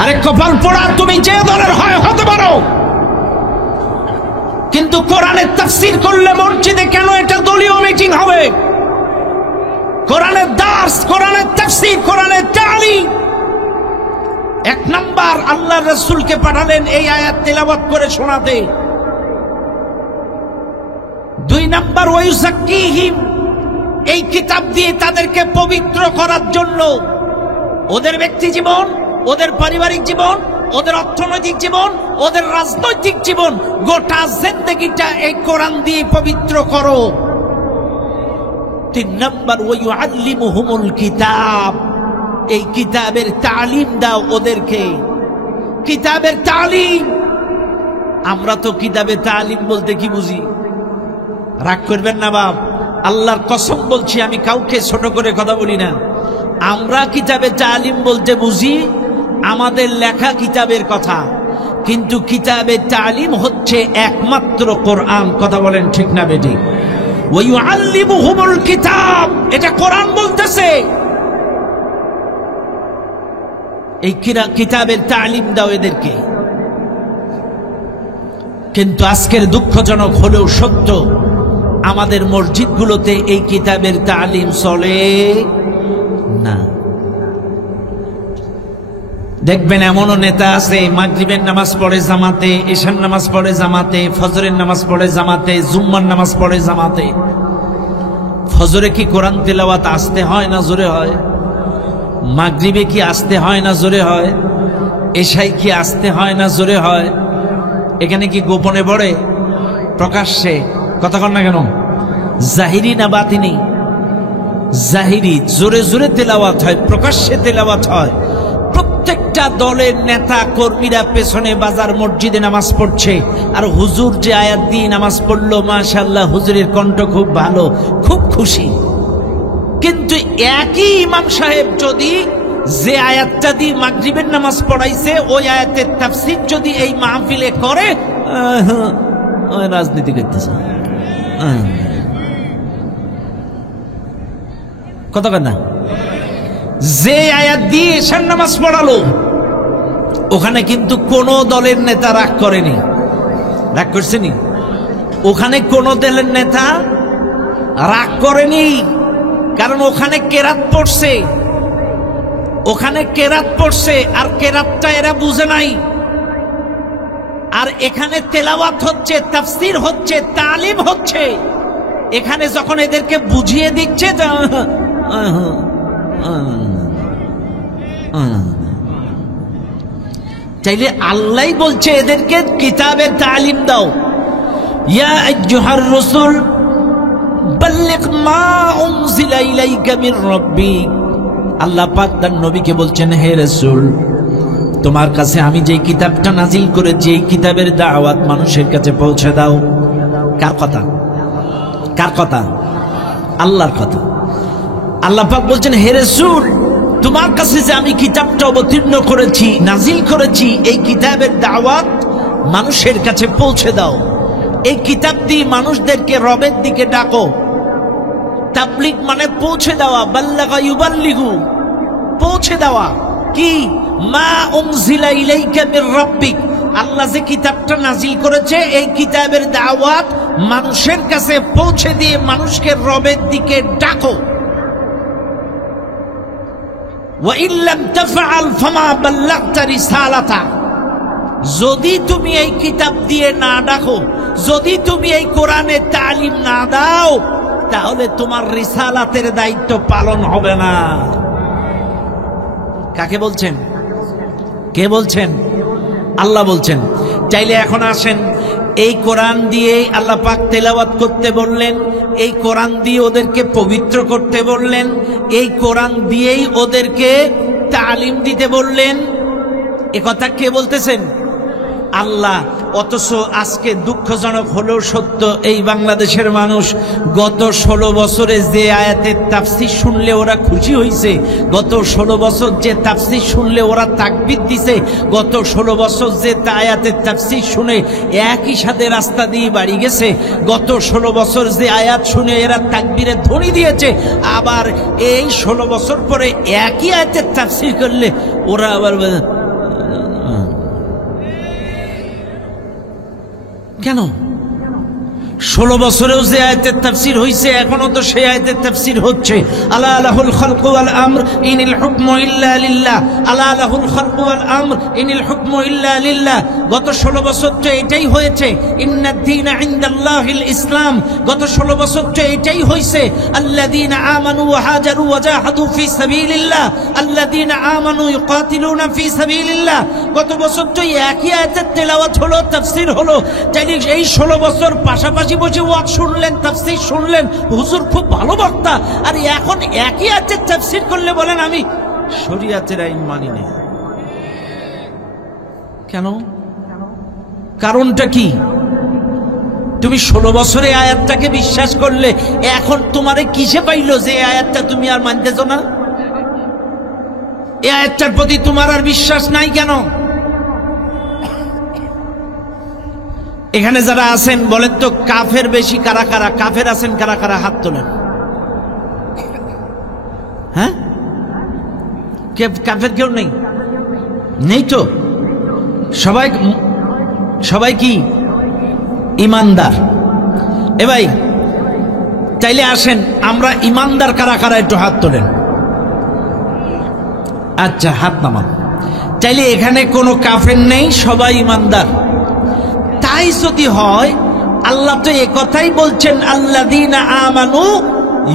আরে কপাল পোড়া, তুমি যে দলের হয় হতে পারো, কিন্তু কোরআনের তাফসীর করলে মসজিদে কেন এটা দলীয় মিটিং হবে? কোরআনের দার্স, কোরআনের তাফসীর, কোরআনের তালিম। এক নাম্বার, আল্লাহর রাসূলকে পাঠালেন এই আয়াত তেলাওয়াত করে শোনাতে। দুই নাম্বার, ওয়ায়ুযাক্কিহিম, এই কিতাব দিয়ে তাদেরকে পবিত্র করার জন্য। ওদের ব্যক্তি জীবন, ওদের পারিবারিক জীবন, ওদের অর্থনৈতিক জীবন, ওদের রাজনৈতিক জীবন, গোটা জিন্দেগিটা এই কোরআন দিয়ে পবিত্র করো। তিন নাম্বার, ওয়ায়ুআল্লিমুহুমুল কিতাব, এই কিতাবের তালিম দাও ওদেরকে। কিতাবের তালিম, আমরা তো কিতাবের তালিম বলতে কি বুঝি? রাগ করবেন না বাপ, আল্লাহর কসম বলছি, আমি কাউকে ছোট করে কথা বলি না। আমরা কিতাবের তালিম বলতে বুঝি আমাদের লেখা কিতাবের কথা, কিন্তু কিতাবের তালিম হচ্ছে একমাত্র কোরআন। কথা বলেন ঠিক না বেটি? ওয়ায়ুআল্লিমুহুমুল কিতাব, এটা কোরআন বলতেছে। এই কিতাবের তালিম দাও এদেরকে। কিন্তু আজকের দুঃখজনক হলেও সত্য, আমাদের মসজিদগুলোতে এই কিতাবের তালিম চলে না। দেখবেন এমনও নেতা আছে, মাগরিবের নামাজ পড়ে জামাতে, এশার নামাজ পড়ে জামাতে, ফজরের নামাজ পড়ে জামাতে, জুম্মার নামাজ পড়ে জামাতে। ফজরে কি কোরআন তেলাওয়াত আসতে হয় না জোরে হয়? মাগরিবে কি আসতে হয় না জোরে হয়? এশায় কি আসতে হয় না জোরে হয়? এখানে কি গোপনে পড়ে প্রকাশ্যে? কথা কন না কেন? জাহিরি না বাতিনি? জাহিরি, জোরে জোরে তেলাওয়াত হয়, প্রকাশ্যে তেলাওয়াত হয়। প্রত্যেকটা দলের নেতা কর্মীরা পেছনে বাজার মসজিদে নামাজ পড়ছে, আর হুজুর যে আয়াত দিয়ে নামাজ পড়লো, মাশাআল্লাহ, হুজুরের কণ্ঠ খুব ভালো, খুব খুশি। কিন্তু একই ইমাম সাহেব যদি যে আয়াতটা দিয়ে মাগরিবের নামাজ পড়াইছে, ওই আয়াতের তাফসীর যদি এই মাহফিলে করে, রাজনীতি করতেছে। কথা বলেন না? যে আয়াত দিয়ে এশার নামাজ পড়ালো, ওখানে কিন্তু কোন দলের নেতা রাগ করেনি। রাগ করছেনি? ওখানে কোন দলের নেতা রাগ করেনি, কারণ ওখানে কেরাত পড়ছে, ওখানে কেরাত পড়ছে, আর কেরাতটা এরা বুঝে নাই। আর এখানে তেলাওয়াত হচ্ছে, তাফসীর হচ্ছে, তালিম হচ্ছে। এখানে যখন এদেরকে বুঝিয়ে দিচ্ছে, চাইলে আল্লাহ বলছে এদেরকে কিতাবের তালিম দাও। ইয়া আইয়ুহার রাসূল বাল্লিগ মা উনজিলা ইলাইকা মির রাব্বিক, আল্লাহ পাক তার নবীকে বলছেন, হে রাসূল, তোমার কাছে আমি যে কিতাবটা নাজিল করেছি, এই কিতাবের দাওয়াত মানুষের কাছে পৌঁছে দাও। কার কথা? কার কথা? আল্লাহর কথা। আল্লাহ পাক বলছেন, হে রাসূল, তোমার কাছে যে আমি কিতাবটা অবতীর্ণ করেছি, নাজিল করেছি, এই কিতাবের দাওয়াত মানুষের কাছে পৌঁছে দাও। এই কিতাব দিয়ে মানুষদেরকে রবের দিকে ডাকো। তাবলীগ মানে পৌঁছে দেওয়া, বাল্লাগা ইউবাল্লিগু, পৌঁছে দেওয়া। কি? মা উনজিলা ইলাইকা মির রাব্বিক, আল্লাহ যে কিতাবটা নাজিল করেছে, এই কিতাবের দাওয়াত মানুষের কাছে পৌঁছে দিয়ে মানুষকে রবের দিকে ডাকো। ওয়া ইল্লাম তাফআল ফামা বাল্লাগতা রিসালাতা, যদি তুমি এই কিতাব দিয়ে না ডাকো, যদি তুমি এই কোরআনের তালিম না দাও, তাহলে তোমার রিসালাতের দায়িত্ব পালন হবে না। কাকে বলছেন? কে বলছেন? আল্লাহ বলছেন। চাইলে এখন আসেন, এই কোরআন দিয়ে আল্লাহ পাক তেলাওয়াত করতে বললেন, এই কোরআন দিয়ে ওদেরকে পবিত্র করতে বললেন, এই কোরআন দিয়েই ওদেরকে তালিম দিতে বললেন। এ কথা কে বলতেছেন? আল্লাহ। অথচ আজকে দুঃখজনক হলেও সত্য, এই বাংলাদেশের মানুষ গত 16 বছরে যে আয়াতের তাফসীর শুনলে ওরা খুশি হয়েছে, গত 16 বছর যে তাফসীর শুনলে ওরা তাকবীর দিছে, গত 16 বছর যে আয়াতের তাফসীর শুনে একই সাথে রাস্তা দিয়ে বাড়ি গেছে, গত 16 বছর যে আয়াত শুনে এরা তাকবীরের ধ্বনি দিয়েছে, আবার এই 16 বছর পরে একই আয়াতের তাফসীর করলে ওরা আবার কেন 16 বছরেও যে আয়াতের তাফসীর হইছে এখনো তো সেই আয়াতের তাফসীর হচ্ছে। আলা লাহুল খালকু ওয়াল আমর ইনিল হুকমু ইল্লা লিল্লাহ, আলা লাহুল খালকু ওয়াল আমর ইনিল হুকমু ইল্লা লিল্লাহ। গত 16 বছর তো এটাই হয়েছে, ইন্নাদ দীনা ইনদাল্লাহিল ইসলাম। গত 16 বছর তো এটাই হইছে, আল্লাযীনা আমানু ওয়া হাজারু ওয়া জাহাদু ফি সাবিলিল্লাহ, আল্লাযীনা আমানু ইউকাতিলুনা ফি সাবিলিল্লাহ। গত বছর তো একই আয়াতের তেলাওয়াত হলো, তাফসীর হলো। তাইলে এই 16 বছর পাশাপাশি বসে ওয়াজ শুনলেন, তাফসীর শুনলেন, হুজুর খুব ভালো বক্তা, আর এখন একই আয়াতের তাফসীর করলে বলেন আমি শরীয়তের আইন মানি না। কেন? কারণটা কি? তুমি 16 বছরে আয়াতটাকে বিশ্বাস করলে, এখন তোমারে কিসে পাইলো যে আয়াতটা তুমি আর মানতেছ না? এই আয়াতটার প্রতি তোমার আর বিশ্বাস নাই কেন? এখানে যারা আছেন বলেন তো, কাফের বেশি কারা কারা? কাফের আছেন কারা কারা? হাত তোলেন। হ্যাঁ, কাফের কেউ নেই? নেই তো, সবাই সবাই কি ইমানদার? এ ভাই, তাইলে আসেন আমরা ইমানদার কারা কারা একটু হাত তোলেন। আচ্ছা, হাত নামান। তাইলে এখানে কোনো কাফের নেই, সবাই ইমানদার। তাই যদি হয়, আল্লাহ তো একথাই বলছেন, আল্লাযীনা আমানু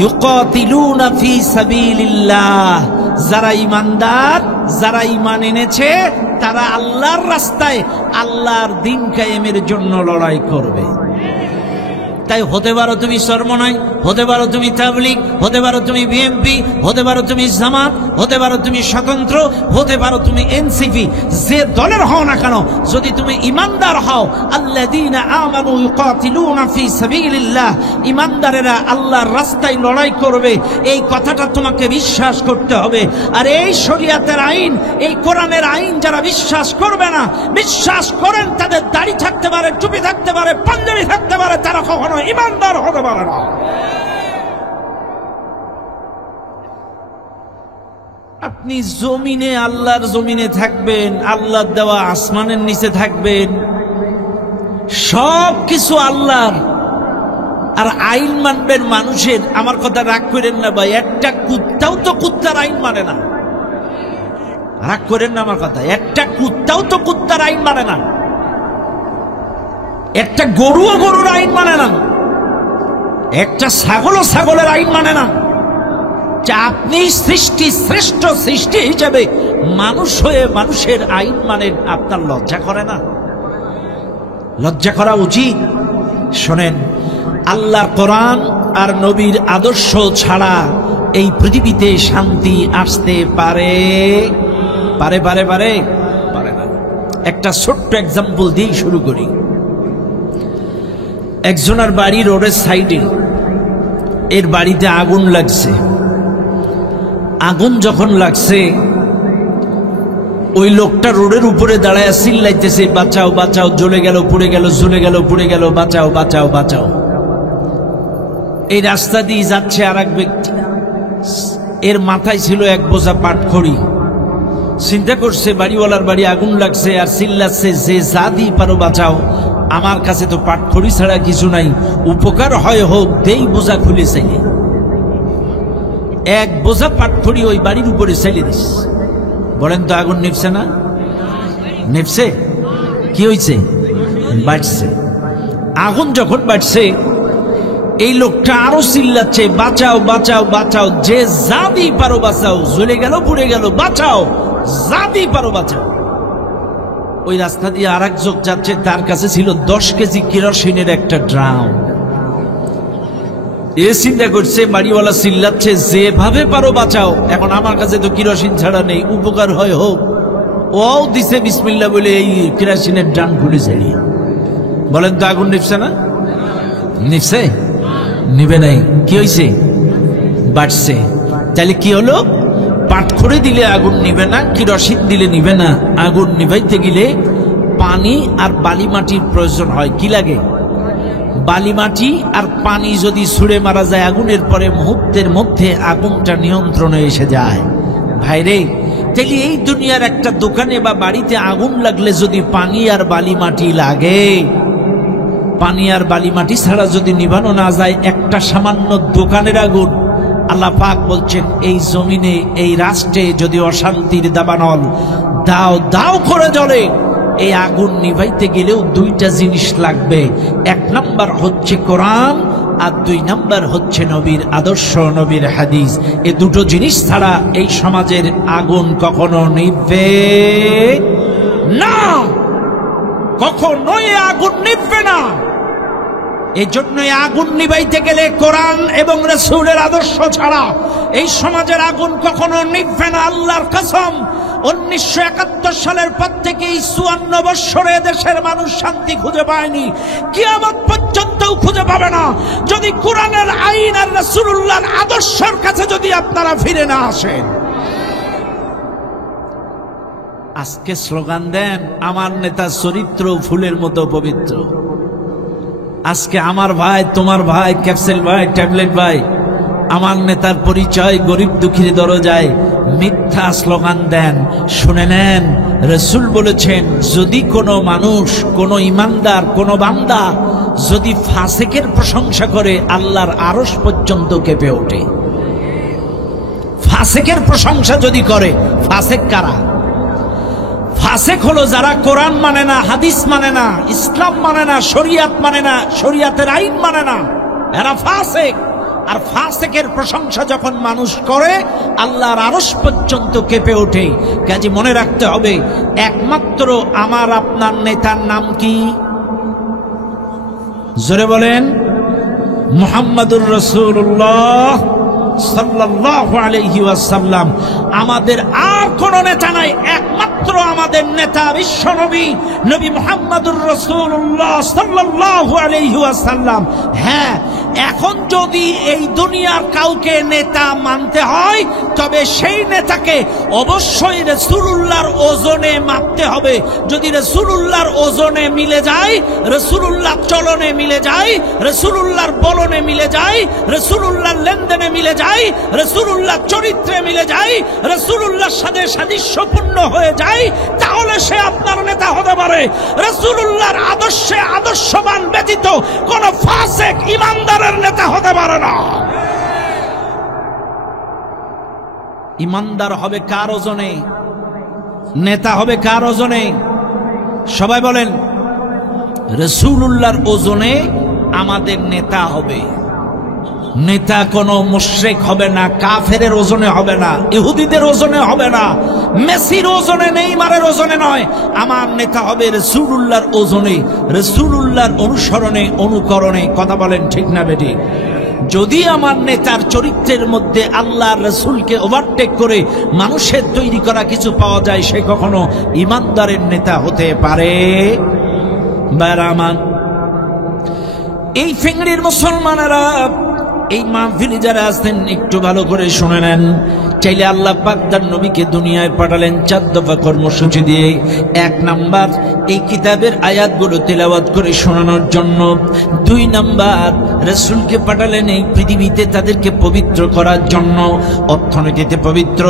ইউকাতিলুনা ফি সাবিলিল্লাহ। যারা ইমানদার, যারা ঈমান এনেছে, তারা আল্লাহর রাস্তায় আল্লাহর দ্বীন কায়েমের জন্য লড়াই করবে। তাই হতে পারো তুমি চরমনাই, হতে পারো তুমি তাবলীগ, হতে পারো তুমি বিএনপি, হতে পারো তুমি জামাত, হতে পারো তুমি স্বতন্ত্র, হতে পারো তুমি এনসিপি, যে দলের হও না কেন, যদি তুমি ইমানদার হও, আল্লাযীনা আমানু ইউকাতিলুনা ফি সাবিলিল্লাহ, ইমানদারেরা আল্লাহর রাস্তায় লড়াই করবে, এই কথাটা তোমাকে বিশ্বাস করতে হবে। আর এই শরীয়তের আইন, এই কোরআনের আইন যারা বিশ্বাস করবে না, বিশ্বাস করেন তাদের দাড়ি থাকতে পারে, টুপি থাকতে পারে, পাঞ্জাবি থাকতে পারে, তারা কখনো ইমানদার হতে পারে না। আপনি জমিনে, আল্লাহর জমিনে থাকবেন, আল্লাহর দেওয়া আসমানের নিচে থাকবেন, সব কিছু আল্লাহর, আর আইন মানবেন মানুষের। আমার কথা রাগ করেন না ভাই, একটা কুত্তাও তো কুত্তার আইন মানে না। রাগ করেন না আমার কথা, একটা কুত্তাও তো কুত্তার আইন মানে না, একটা গরুও গরুর আইন মানে না, একটা ছাগলও ছাগলের আইন মানে না। আপনি সৃষ্টি, শ্রেষ্ঠ সৃষ্টি হিসেবে মানুষ হয়ে মানুষের আইন মানেন, আপনার লজ্জা করে না? লজ্জা করা উচিত। শোনেন, আল্লাহর কোরআন আর নবীর আদর্শ ছাড়া এই পৃথিবীতে শান্তি আসতে পারে? পারে পারে পারে পারে না। একটা ছোট্ট এক্সাম্পল দিয়ে শুরু করি। একজনের বাড়ি রোডের সাইডে, এর বাড়িতে আগুন লাগছে। আগুন যখন লাগছে, ওই লোকটা রোডের উপরে দাঁড়ায় চিল্লাইতেছে, বাঁচাও বাঁচাও, জ্বলে গেল, পুড়ে গেল, জ্বলে গেল, পুড়ে গেল, বাঁচাও বাঁচাও বাঁচাও। এই রাস্তা দিয়ে যাচ্ছে আর এক ব্যক্তি, এর মাথায় ছিল এক বোঝা পাটখড়ি। চিন্তা করছে বাড়িওয়ালার বাড়ি আগুন লাগছে, আর চিল্লাচ্ছে, যে যা দিয়ে পারো বাঁচাও, আমার কাছে তো পাটখড়ি ছাড়া কিছু নাই, উপকার হয় হোক, দেই বোঝা খুলে চাইলে। এক বোঝা পাটখড়ি ওই বাড়ির উপরে চাইলে দিস। বলেন তো আগুন নিভছে না? নিভছে। কি হয়েছে? বাড়ছে। আগুন যখন বাড়ছে, এই লোকটা আরো চিল্লাচ্ছে, বাঁচাও বাঁচাও বাঁচাও, যে যা দিয়ে পারো বাঁচাও, জ্বলে গেল, পুড়ে গেল, বাঁচাও, যা দিয়ে পারো বাঁচাও। ওই রাস্তা দিয়ে আর এক লোক যাচ্ছে, তার কাছে ছিল 10 কেজি কেরোসিনের একটা ড্রাম। এ চিন্তা করছে, বাড়িওয়ালা চিল্লাচ্ছে, যেভাবে পারো বাঁচাও, এখন আমার কাছে তো কেরোসিন ছাড়া নেই, উপকার হয় হোক। ও দিছে বিসমিল্লাহ বলে এই কেরোসিনের ড্রাম খুলে যাই। বলেন তো আগুন নিভছে না? নিভছে? নিবে নাই। কি হয়েছে? বাড়ছে। তাহলে কি হলো? পাটখড়ি দিলে আগুন নিবে না, কেরোসিন দিলে নিবে না। আগুন নিভাইতে গেলে পানি আর বালি মাটির প্রয়োজন হয়। কি লাগে? বালি মাটি আর পানি যদি ছুঁড়ে মারা যায় আগুনের, পরে মুহূর্তের মধ্যে আগুনটা নিয়ন্ত্রণে এসে যায়। ভাইরে, তাহলে এই দুনিয়ার একটা দোকানে বা বাড়িতে আগুন লাগলে যদি পানি আর বালি মাটি লাগে, পানি আর বালি মাটি ছাড়া যদি নিভানো না যায় একটা সামান্য দোকানের আগুন, আল্লাহ পাক বলছেন এই জমিনে এই রাষ্ট্রে যদি অশান্তির দাবানল দাও দাও করে জ্বলে, এই আগুন নিভাইতে গেলেও দুইটা জিনিস লাগবে। এক নাম্বার হচ্ছে কোরআন, আর দুই নাম্বার হচ্ছে নবীর আদর্শ, নবীর হাদিস। এই দুটো জিনিস ছাড়া এই সমাজের আগুন কখনো নিভবে না, কখনোই আগুন নিভবে না। এই জন্য আগুন নিভাইতে গেলে কোরআন এবং রাসূলের আদর্শ ছাড়া এই সমাজের আগুন কখনো নিভবে না। আল্লাহর কসম, 1971 সালের পর থেকে এই 54 বছরে দেশের মানুষ শান্তি খুঁজে পায়নি, কিয়ামত পর্যন্তও খুঁজে পাবে না, যদি কোরআনের আইন আর রাসূলুল্লাহর আদর্শের কাছে যদি আপনারা ফিরে না আসেন। আজকে স্লোগান দেন আমার নেতা চরিত্র ফুলের মতো পবিত্র। আজকে আমার ভাই, তোমার ভাই, ক্যাপসুল ভাই, ট্যাবলেট ভাই, আমার নেতার পরিচয় গরিব দুঃখীর দরজায় মিথ্যা স্লোগান দেন। শুনে নেন, রাসূল বলেছেন যদি কোনো মানুষ, কোনো ইমানদার, কোনো বান্দা যদি ফাসিকের প্রশংসা করে আল্লাহর আরশ পর্যন্ত কেঁপে ওঠে। ফাসিকের প্রশংসা যদি করে, ফাসিক কারা? ফাসিক হলো যারা কোরআন মানে না, হাদিস মানে না, ইসলাম মানে না, শরিয়াত মানে না, শরিয়াতের আইন মানে না, এরা ফাসিক। আর ফাসিকের প্রশংসা যখন মানুষ করে আল্লাহর আরশ পর্যন্ত কেঁপে ওঠে। কাজে মনে রাখতে হবে, একমাত্র আমার আপনার নেতার নাম কি? জোরে বলেন, মুহাম্মাদুর রাসূলুল্লাহ সাল্লাল্লাহু আলাইহি ওয়াসাল্লাম। আমাদের আর কোন নেতা নাই, একমাত্র আমাদের নেতা বিশ্বনবী নবী মুহাম্মাদুর রাসূলুল্লাহ সাল্লাল্লাহু আলাইহি ওয়াসাল্লাম। হ্যাঁ, এখন যদি এই দুনিয়ার কাউকে নেতা মানতে হয় তবে সেই নেতাকে অবশ্যই রাসূলুল্লাহর ওজনে মাপতে হবে। যদি রাসূলুল্লাহর ওজনে মিলে যায়, রাসূলুল্লাহর চলনে মিলে যায়, রাসূলুল্লাহর বলনে মিলে যায়, রাসূলুল্লাহর লেনদেনে মিলে যায়, রাসূলুল্লাহর চরিত্রে মিলে যায়, রাসূলুল্লাহর সাথে সাদৃশ্যপূর্ণ হয়ে যায়, তাহলে সে আপনার নেতা হতে পারে। রাসূলুল্লাহর আদর্শে আদর্শবান ব্যতীত কোন ফাসিক ইমানদারের নেতা হতে পারে না। ইমানদার হবে কার ওজনে? নেতা হবে কার ওজনে? সবাই বলেন, রাসূলুল্লাহর ওজনে আমাদের নেতা হবে। নেতা কোনো মুশরিক হবে না, কাফেরের ওজনে হবে না, ইহুদিদের ওজনে হবে না, মেসির ওজনে, নেইমারের ওজনে নয়। আমার নেতা হবে রাসূলুল্লাহর ওজনে, রাসূলুল্লাহর অনুসরণে, অনুকরণে। কথা বলেন ঠিক না বেটি? যদি আমার নেতার চরিত্রের মধ্যে আল্লাহর রাসূলকে ওভারটেক করে মানুষের তৈরি করা কিছু পাওয়া যায়, সে কখনো ইমানদারের নেতা হতে পারে? বারামান এই ফিংড়ির মুসলমানেরা, এই মাহফিলে যারা আছেন একটু ভালো করে শুনে নেন। চাইলে আল্লাহ পাক তার নবীকে দুনিয়ায় পাঠালেন 4 দফা কর্মসূচি দিয়ে। 1 নাম্বার এই কিতাবের আয়াতগুলো তেলাওয়াত করে শোনানোর জন্য। 2 নাম্বার রাসূলকে পাঠালেন এই পৃথিবীতে তাদেরকে পবিত্র করার জন্য। অর্থনীতিতে পবিত্র,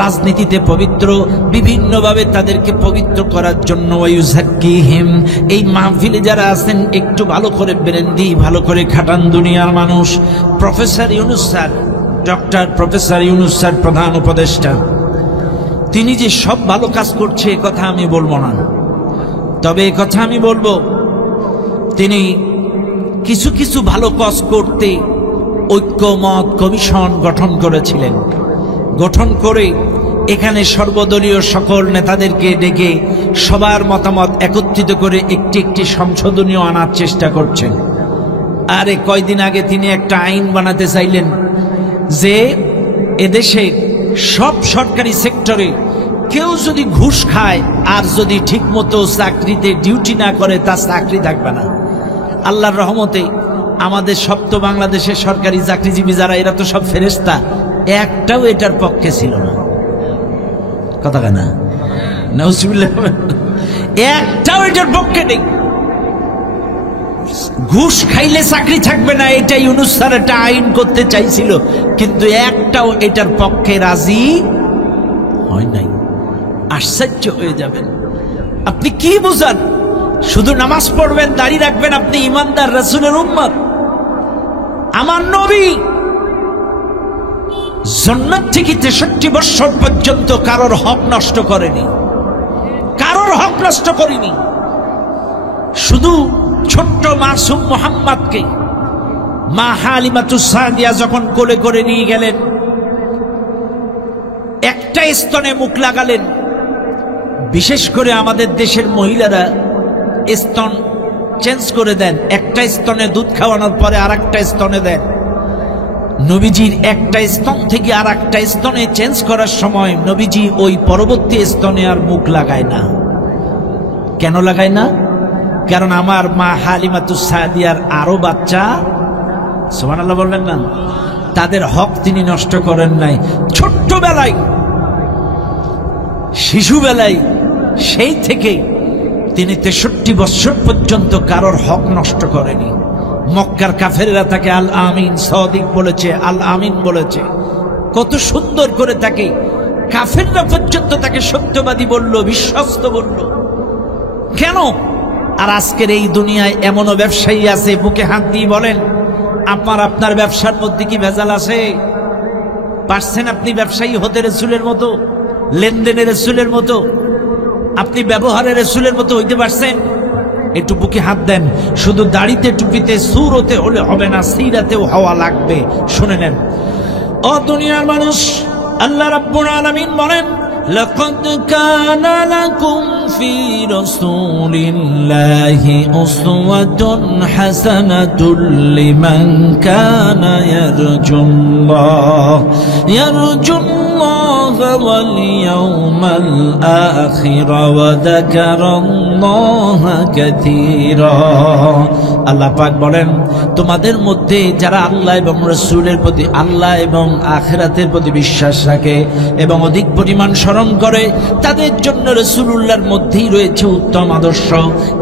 রাজনীতিতে পবিত্র, বিভিন্নভাবে তাদেরকে পবিত্র করার জন্য। ওয়ায়ুযাক্কিহিম। এই মাহফিলে যারা আছেন একটু ভালো করে ব্রেন দিয়ে ভালো করে খাটান দুনিয়ার মানুষ। Professor Yunus sir, doctor professor Yunus sir প্রধান উপদেষ্টা, তিনি যে সব ভালো কাজ করছে এ কথা আমি বলবো না, তবে এ কথা আমি বলবো তিনি কিছু কিছু ভালো কাজ করতে ঐক্যমত কমিশন গঠন করেছিলেন। গঠন করে এখানে সর্বদলীয় সকল নেতাদেরকে ডেকে সবার মতামত একত্রিত করে একটি একটি সংশোধনীয় আনার চেষ্টা করছেন। আরে কয়দিন আগে তিনি একটা আইন বানাতে চাইলেন যে এদেশে সব সরকারি সেক্টরে কেউ যদি ঘুষ খায় আর যদি ঠিকমতো চাকরিতে ডিউটি না করে তার চাকরি থাকবে না। আল্লাহর রহমতে আমাদের সপ্ত বাংলাদেশের সরকারি চাকরিজীবী যারা, এরা তো সব ফেরেশতা, একটাও এটার পক্ষে ছিল না। কথা কেনা নাউজুবিল্লাহ, একটাও এটার পক্ষে নেই। ঘুষ খাইলে চাকরি থাকবে না, এটা ইউনূস স্যার একটা আইন করতে চাইছিল, কিন্তু একটাও এটার পক্ষে রাজি হয় নাই। আশ্চর্য হয়ে যাবেন। আপনি কি বুঝান? শুধু নামাজ পড়বেন, দাড়ি রাখবেন, আপনি ইমানদার রাসূলের উম্মত। আমার নবী জন্ম থেকে 63 বছর পর্যন্ত কারোর হক নষ্ট করেনি, কারোর হক নষ্ট করেনি। শুধু ছোট্ট মাসুম মুহাম্মদকে মা হালিমাতুস সাদিয়া যখন কোলে করে নিয়ে গেলেন, একটা স্তনে মুখ লাগালেন। বিশেষ করে আমাদের দেশের মহিলারা স্তন চেঞ্জ করে দেন, একটা স্তনে দুধ খাওয়ানোর পরে আর একটা স্তনে দেন। নবীজির একটা স্তন থেকে আর একটা স্তনে চেঞ্জ করার সময় নবীজি ওই পরবর্তী স্তনে আর মুখ লাগায় না। কেন লাগায় না? কারণ আমার মা হালিমাতুস সাদিয়ার আরো বাচ্চা, সুবহানাল্লাহ বলবেন না, তাদের হক তিনি নষ্ট করেন নাই। ছোট্টবেলায়, শিশুবেলায়, সেই থেকে তিনি 63 বছর পর্যন্ত কারোর হক নষ্ট করেনি। মক্কার কাফেররা তাকে আল আমিন সাদিক বলেছে, আল আমিন বলেছে। কত সুন্দর করে তাকে কাফেররা পর্যন্ত তাকে সত্যবাদী বলল, বিশ্বস্ত বলল। কেন? আর আজকের এই দুনিয়ায় এমনও ব্যবসায়ী আছে, বুকে হাত দিয়ে বলেন, আপনার ব্যবসার মধ্যে কি ভেজাল আছে? পারছেন আপনি ব্যবসায়ী হতে রাসূলের মতো, লেনদেনের রাসূলের মতো, আপনি ব্যবহারের রাসূলের মতো হইতে পারছেন? একটু বুকে হাত দেন। শুধু দাড়িতে টুপিতে সুরতে হলে হবে না, সিরাতেও হওয়া লাগবে। শুনে নেন ও দুনিয়ার মানুষ, আল্লাহ রাব্বুল আলামিন বলেন, লাকাদ কানা লাকুম ফি রাসূলিল্লাহি উসওয়াতুন হাসানাতুল লিমান কানা ইয়ারজুল্লাহ ওয়াল ইয়াউমাল আখির ওয়া যাকারাল্লাহা কাসীরা। আল্লাহ পাক বলেন, তোমাদের মধ্যে যারা আল্লাহ এবং রাসূলের প্রতি, আল্লাহ এবং আখিরাতের প্রতি বিশ্বাস রাখে এবং অধিক পরিমাণ স্মরণ করে, তাদের জন্য রাসূলুল্লাহর মধ্যেই রয়েছে উত্তম আদর্শ।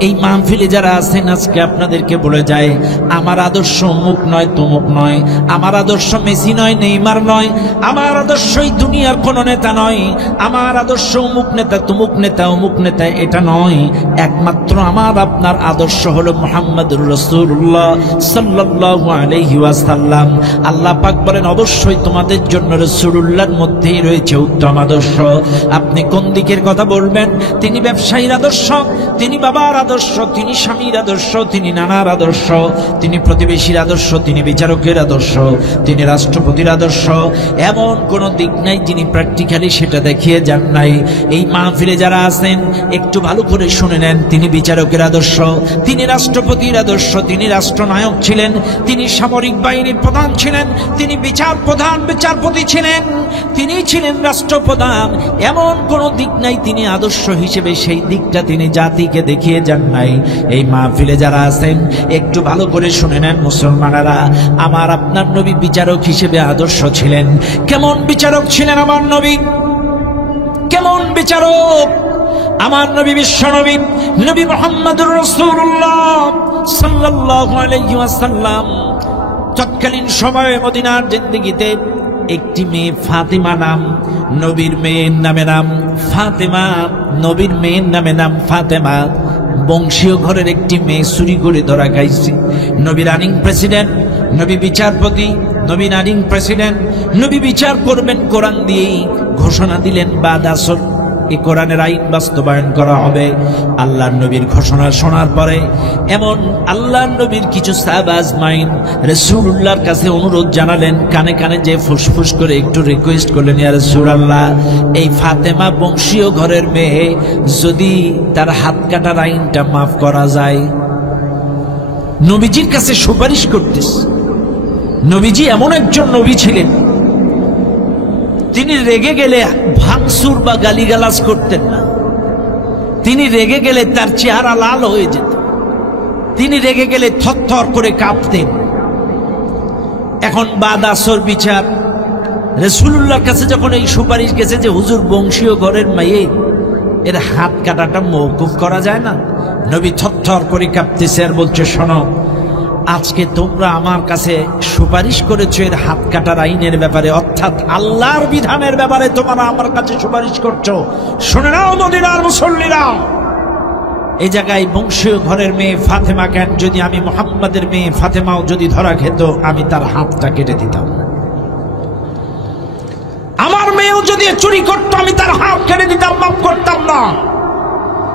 এই মাহফিলে যারা আছেন, আজকে আপনাদেরকে বলে যায়, আমার আদর্শ অমুক নয়, তমুক নয়, আমার আদর্শ মেসি নয়, নেইমার নয়, আমার আদর্শই দুনিয়ার কোন নেতা নয়, আমার আদর্শ অমুক নেতা, তমুক নেতা, অমুক নেতা, এটা নয়। একমাত্র আমার আপনার আদর্শ হলো মুহাম্মদুর রাসূলুল্লাহ সাল্লাল্লাহু আলাইহি ওয়াসাল্লাম। আল্লাহ পাক বলেন, অবশ্যই তোমাদের জন্য রাসূলুল্লাহর মধ্যেই রয়েছে উত্তম আদর্শ। আপনি কোন দিকের কথা বলবেন? তিনি ব্যবসায়ীর আদর্শ, তিনি বাবার আদর্শ, তিনি স্বামীর আদর্শ, তিনি নানার আদর্শ, তিনি প্রতিবেশীর আদর্শ, তিনি বিচারকের আদর্শ, তিনি রাষ্ট্রপতির আদর্শ। এমন কোন দিক নাই যিনি প্র্যাকটিক্যালি সেটা দেখিয়ে যান নাই। এই মাহফিলে যারা আছেন, একটু ভালো করে শুনে নেন, তিনি বিচারকের আদর্শ, তিনি রাষ্ট্রপতির আদর্শ, তিনি রাষ্ট্রনায়ক ছিলেন, তিনি সামরিক বাহিনীর প্রধান ছিলেন, তিনি বিচারপতি ছিলেন, তিনি ছিলেন রাষ্ট্রপ্রধান। এমন কোন দিক নাই তিনি আদর্শ হিসেবে সেই দিকটা তিনি জাতিকে দেখিয়ে যান নাই। এই মাহফিলে যারা আছেন, একটু ভালো করে শুনে নেন মুসলমানেরা, আমার আপনার নবী বিচারক হিসেবে আদর্শ ছিলেন। কেমন বিচারক ছিলেন আমার নবী? কেমন বিচারক? আমার নবী, বিশ্ব নবী, নবী মুহাম্মদুর রাসূলুল্লাহ সাল্লাল্লাহু আলাইহি ওয়াসাল্লাম তৎকালীন সময়ে মদিনার জিন্দেগিতে একটি মেয়ে ফাতেমা নাম, নবীর মেয়ের নামে নাম ফাতেমা, নবীর মেয়ের নামে নাম ফাতেমা। বংশীয় ঘরের একটি মেয়ে চুরি করে ধরা খাইছে। নবী রানিং প্রেসিডেন্ট, নবী বিচারপতি, নবী রানিং প্রেসিডেন্ট, নবী বিচার করবেন কোরআন দিয়েই ঘোষণা দিলেন, বাদ আসর এই কোরআনের আইন বাস্তবায়ন করা হবে। আল্লাহর নবীর ঘোষণা শোনার পরে এমন আল্লাহর নবীর কিছু সাহাবা আজমাইন রাসূলুল্লাহর কাছে অনুরোধ জানালেন, কানে কানে যে ফুসফুস করে একটু রিকোয়েস্ট করলেন, ইয়া রাসূলুল্লাহ, এই ফাতেমা বংশীয় ঘরের মেয়ে, যদি তার হাত কাটার আইনটা মাফ করা যায়। নবীজির কাছে সুপারিশ করতেছে। নবীজি এমন একজন নবী ছিলেন, তিনি রেগে গেলে ভাঙচুর বা গালিগালাজ করতেন না। তিনি রেগে গেলে তার চেহারা লাল হয়ে যেত, তিনি রেগে গেলে থরথর করে কাঁপতেন। এখন বাদ আসর বিচার, রাসূলুল্লাহর কাছে যখন এই সুপারিশ গেছে যে হুজুর বংশীয় ঘরের মেয়ে, এর হাত কাটাটা মওকুফ করা যায় না, নবী থরথর করে কাঁপতেছে আর বলছে, শোনো, আজকে তোমরা আমার কাছে সুপারিশ করেছো এর হাত কাটার আইনের ব্যাপারে, অর্থাৎ আল্লাহর বিধানের ব্যাপারে তোমরা আমার কাছে সুপারিশ করছো। শুনে নাও মদিনার মুসল্লিরা, এই জায়গায় বংশীয় ঘরের মেয়ে ফাতেমা কেন, যদি আমি মুহাম্মাদের মেয়ে ফাতেমাও যদি ধরা খেত আমি তার হাতটা কেটে দিতাম। আমার মেয়েও যদি চুরি করতো আমি তার হাত কেটে দিতাম, মাফ করতাম না।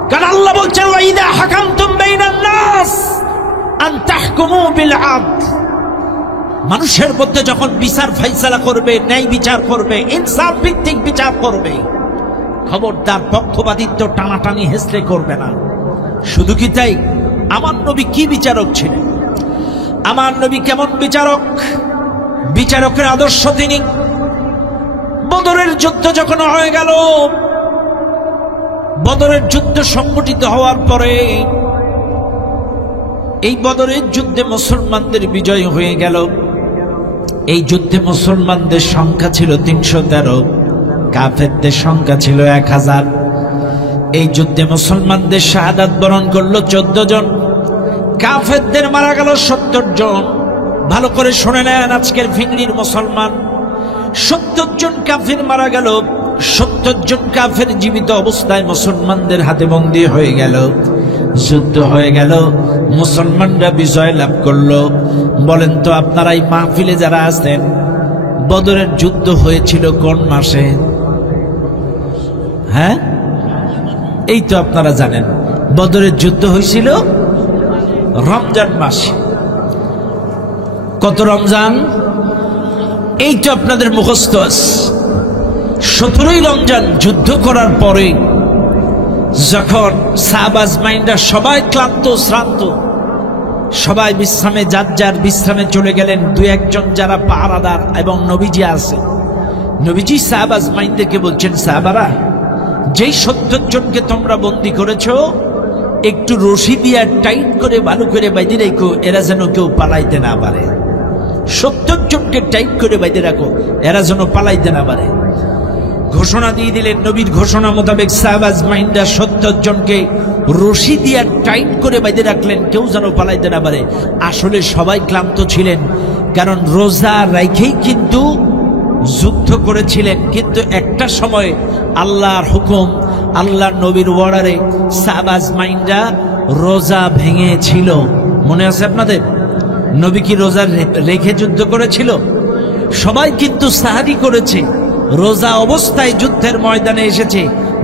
কারণ আল্লাহ বলছেন ওয়াইদা হাকামতুম বাইনান নাস আন তাহকুমু বিল আদল, মানুষের মধ্যে যখন বিচার ফাইসালা করবে, ন্যায় বিচার করবে, ইনসাফ ভিত্তিক বিচার করবে, খবরদার পক্ষপাতিত্ব টানাটানি হেসলে করবে না। শুধু কি তাই, আমার নবী কি বিচারক ছিলেন, আমার নবী কেমন বিচারক, বিচারকের আদর্শ তিনি। বদরের যুদ্ধ যখন হয়ে গেল, বদরের যুদ্ধ সংগঠিত হওয়ার পরে এই বদরের যুদ্ধে মুসলমানদের বিজয় হয়ে গেল। এই যুদ্ধে মুসলমানদের সংখ্যা ছিল 313, কাফেরদের সংখ্যা ছিল 1000। এই যুদ্ধে মুসলমানদের শাহাদাত বরণ করলো 14 জন, কাফেরদের মারা গেল 70 জন। ভালো করে শুনে নেন আজকের ভিন্নির মুসলমান, 70 জন কাফের মারা গেল, 70 জন কাফের জীবিত অবস্থায় মুসলমানদের হাতে বন্দী হয়ে গেল। যুদ্ধ হয়ে গেল, মুসলমানরা বিজয় লাভ করলো। বলেন তো আপনারা এই মাহফিলে যারা আছেন, বদরের যুদ্ধ হয়েছিল কোন মাসে? হ্যাঁ, এই তো আপনারা জানেন বদরের যুদ্ধ হয়েছিল রমজান মাসে। কত রমজান? এই তো আপনাদের মুখস্থ আছে। 17ই রমজান যুদ্ধ করার পরে যখন সাহাবা আজমাইনরা সবাই ক্লান্ত শ্রান্ত, সবাই বিশ্রামে, যার যার বিশ্রামে চলে গেলেন। দুই একজন যারা পাহারাদার এবং নবীজি আছে, নবীজি সাহাবা আজমাইনদেরকে বলছেন, সাহাবারা, যেই 70 জনকে তোমরা বন্দী করেছো, একটু রশি দিয়া টাইট করে ভালো করে বাইধে রেখো, এরা যেন কেউ পালাইতে না পারে। 70 জনকে টাইট করে বাইধে রাখো, এরা যেন পালাইতে না পারে। ঘোষণা দিয়ে দিলেন, নবীর ঘোষণা মোতাবেক সাহাবা আজমাইনরা 70 জনকে রশি দিয়া টাইট করে বাইধে রাখলেন, কেউ যেন পালাইতে না পারে। আসলে সবাই ক্লান্ত ছিলেন, কারণ রোজা রাখেই কিন্তু যুদ্ধ করেছিলেন। কিন্তু একটা সময় আল্লাহর হুকুম, আল্লাহর নবীর অর্ডারে সাহাবা আজমাইনরা রোজা ভেঙেছিল। মনে আছে আপনাদের? নবী কি রোজা রেখে যুদ্ধ করেছিল? সবাই কিন্তু সাহারি করেছে, রোজা অবস্থায় যুদ্ধের ময়দানে এসেছে।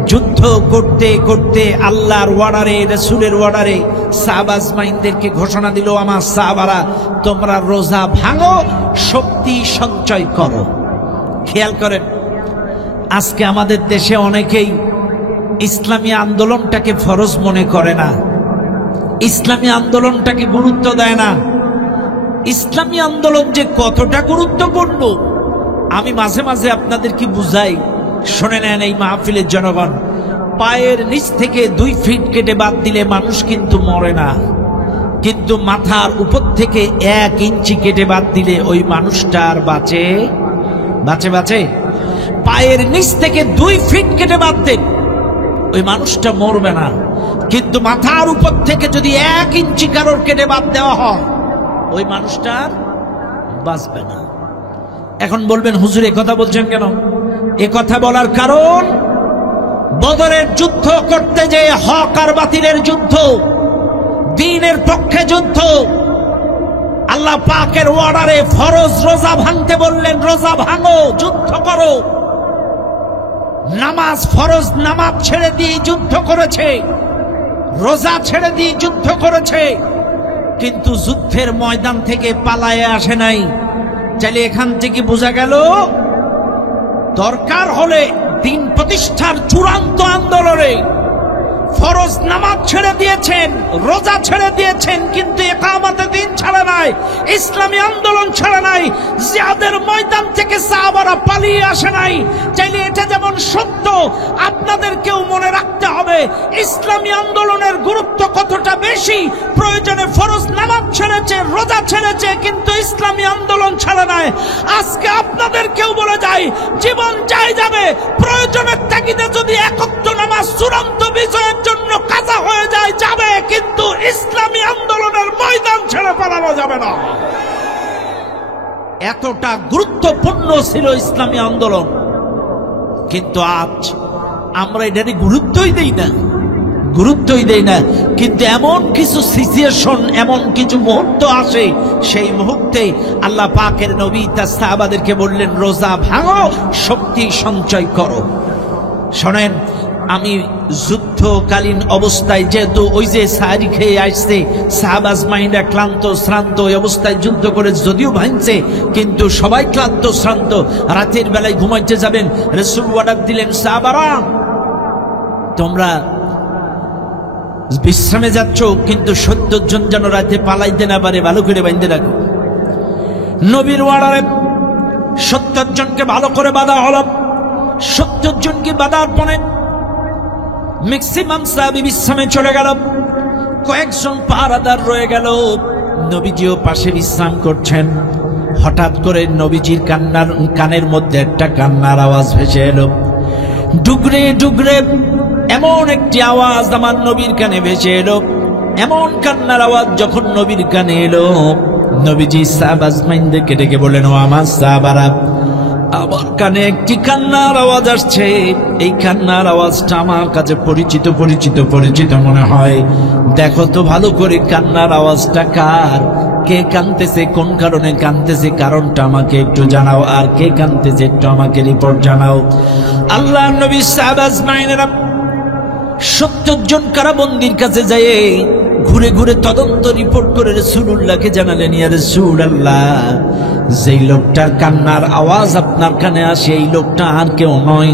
যুদ্ধ করতে করতে আল্লাহর অর্ডারে, রাসূলের অর্ডারে সাহাবা আজমাইনদেরকে ঘোষণা দিল, আমার সাহাবারা, তোমরা রোজা ভাঙো, শক্তি সঞ্চয় করো। খেয়াল করেন, আজকে আমাদের দেশে অনেকেই ইসলামী আন্দোলনটাকে ফরজ মনে করে না, ইসলামী আন্দোলনটাকে গুরুত্ব দেয় না। ইসলামী আন্দোলন যে কতটা গুরুত্বপূর্ণ আমি মাঝে মাঝে আপনাদেরকে বুঝাই। শুনে নেন এই মাহফিলের জনগণ, পায়ের নিচ থেকে 2 ফিট কেটে বাদ দিলে মানুষ কিন্তু মরে না, কিন্তু মাথার উপর থেকে 1 ইঞ্চি কেটে বাদ দিলে ওই মানুষটার বাঁচে বাঁচে বাঁচে। পায়ের নিচ থেকে 2 ফিট কেটে বাদ দেন, ওই মানুষটা মরবে না, কিন্তু মাথার উপর থেকে যদি 1 ইঞ্চি কারোর কেটে বাদ দেওয়া হয়, ওই মানুষটার বাঁচবে না। এখন বলবেন, হুজুর এ কথা বলছেন কেন? এ কথা বলার কারণ, বদরের যুদ্ধ করতে যে হক আর বাতিলের যুদ্ধ, দ্বীনের পক্ষে যুদ্ধ, আল্লাহ পাকের অর্ডারে ফরজ রোজা ভাঙতে বললেন, রোজা ভাঙো, যুদ্ধ করো। নামাজ, ফরজ নামাজ ছেড়ে দিয়ে যুদ্ধ করেছে, রোজা ছেড়ে দিয়ে যুদ্ধ করেছে, কিন্তু যুদ্ধের ময়দান থেকে পালায়ে আসে নাই। চাইলে এখান থেকে বোঝা গেল, দরকার হলে দিন প্রতিষ্ঠার চূড়ান্ত আন্দোলনে ফরজ নামাজ ছেড়ে দিয়েছেন, রোজা ছেড়ে দিয়েছেন, কিন্তু ইকামতে দিন ছাড়া নাই, ইসলামী আন্দোলন ছাড়া নাই, জিহাদের ময়দান থেকে সাহাবারা পালিয়ে আসে নাই। চাইলে এটা যেমন সত্য, আপনাদেরকেও মনে রাখতে হবে ইসলামী আন্দোলনের গুরুত্ব কতটা বেশি। প্রয়োজনে ফরজ নামাজ ছেড়েছে, রোজা ছেড়েছে, কিন্তু ইসলামী আন্দোলন ছাড়া নাই। আজকে আপনাদেরকেও বলে যাই, জীবন যাই যাবে, প্রয়োজনের তাগিদে যদি একত্র নামাজ চূড়ান্ত বিজয়ের জন্য কাজা হয়ে যায়, যাবে, কিন্তু ইসলামী আন্দোলনের ময়দান ছেড়ে পালানো যাবে না। এতটা গুরুত্বপূর্ণ ছিল ইসলামী আন্দোলন, কিন্তু আজ আমরা এটাকে গুরুত্বই দেই না। কিন্তু এমন কিছু সিচুয়েশন, এমন কিছু মুহূর্ত আসে, সেই মুহূর্তে আল্লাহ পাকের নবী তার সাহাবাদেরকে বললেন, রোজা ভাঙো, শক্তি সঞ্চয় করো। শোনেন, আমি যুদ্ধকালীন অবস্থায়, যেহেতু ওই যে সাহারি খেয়ে আসছে, সাহাবাজ মাইন্ডা ক্লান্ত শ্রান্ত, ওই অবস্থায় যুদ্ধ করে যদিও ভাঙছে, কিন্তু সবাই ক্লান্ত শ্রান্ত, রাতের বেলায় ঘুমাইতে যাবেন। রাসূল অর্ডার দিলেন, সাহাবারা তোমরা বিশ্রামে যাচ্ছ, কিন্তু 70 জন যেন রাতে পালাইতে না পারে, ভালো করে বাঁধতে রাখো। নবীর অর্ডারে 70 জনকে ভালো করে বাঁধা হলো। 70 জনকে বাঁধার পরে ম্যাক্সিমাম সাহাবী বিশ্রামে চলে গেল, কয়েকজন পাহারাদার রয়ে গেল। নবীজিও পাশে বিশ্রাম করছেন। হঠাৎ করে নবীজির কানের মধ্যে একটা কান্নার আওয়াজ ভেসে এলো। ডুগরে ডুগরে এমন একটি আওয়াজ আমার নবীর কানে ভেসে এলো। এমন কান্নার আওয়াজ যখন নবীর কানে এলো, নবীজি সাহাবাজ মাইনদেরকে ডেকে বললেন, ও আমার সাহাবারা, আমার কানে একটি কান্নার আওয়াজ আসছে। এই কান্নার আওয়াজটা আমার কাছে পরিচিত মনে হয়। দেখো তো ভালো করে কান্নার আওয়াজটা কার, কে কাঁদতেছে, কোন কারণে কাঁদতেছে, কারণটা আমাকে একটু জানাও, আর কে কাঁদতেছে একটু আমাকে রিপোর্ট জানাও। আল্লাহর নবী সাহাবাজ মাইনেরা 70 জন কারাবন্দীর কাছে যায় ঘুরে ঘুরে তদন্ত রিপোর্ট করে রাসূলুল্লাহকে জানালেন, ইয়া রাসূলুল্লাহ, যেই লোকটার কান্নার আওয়াজ আপনার কানে আসে, এই লোকটা আর কেউ নয়,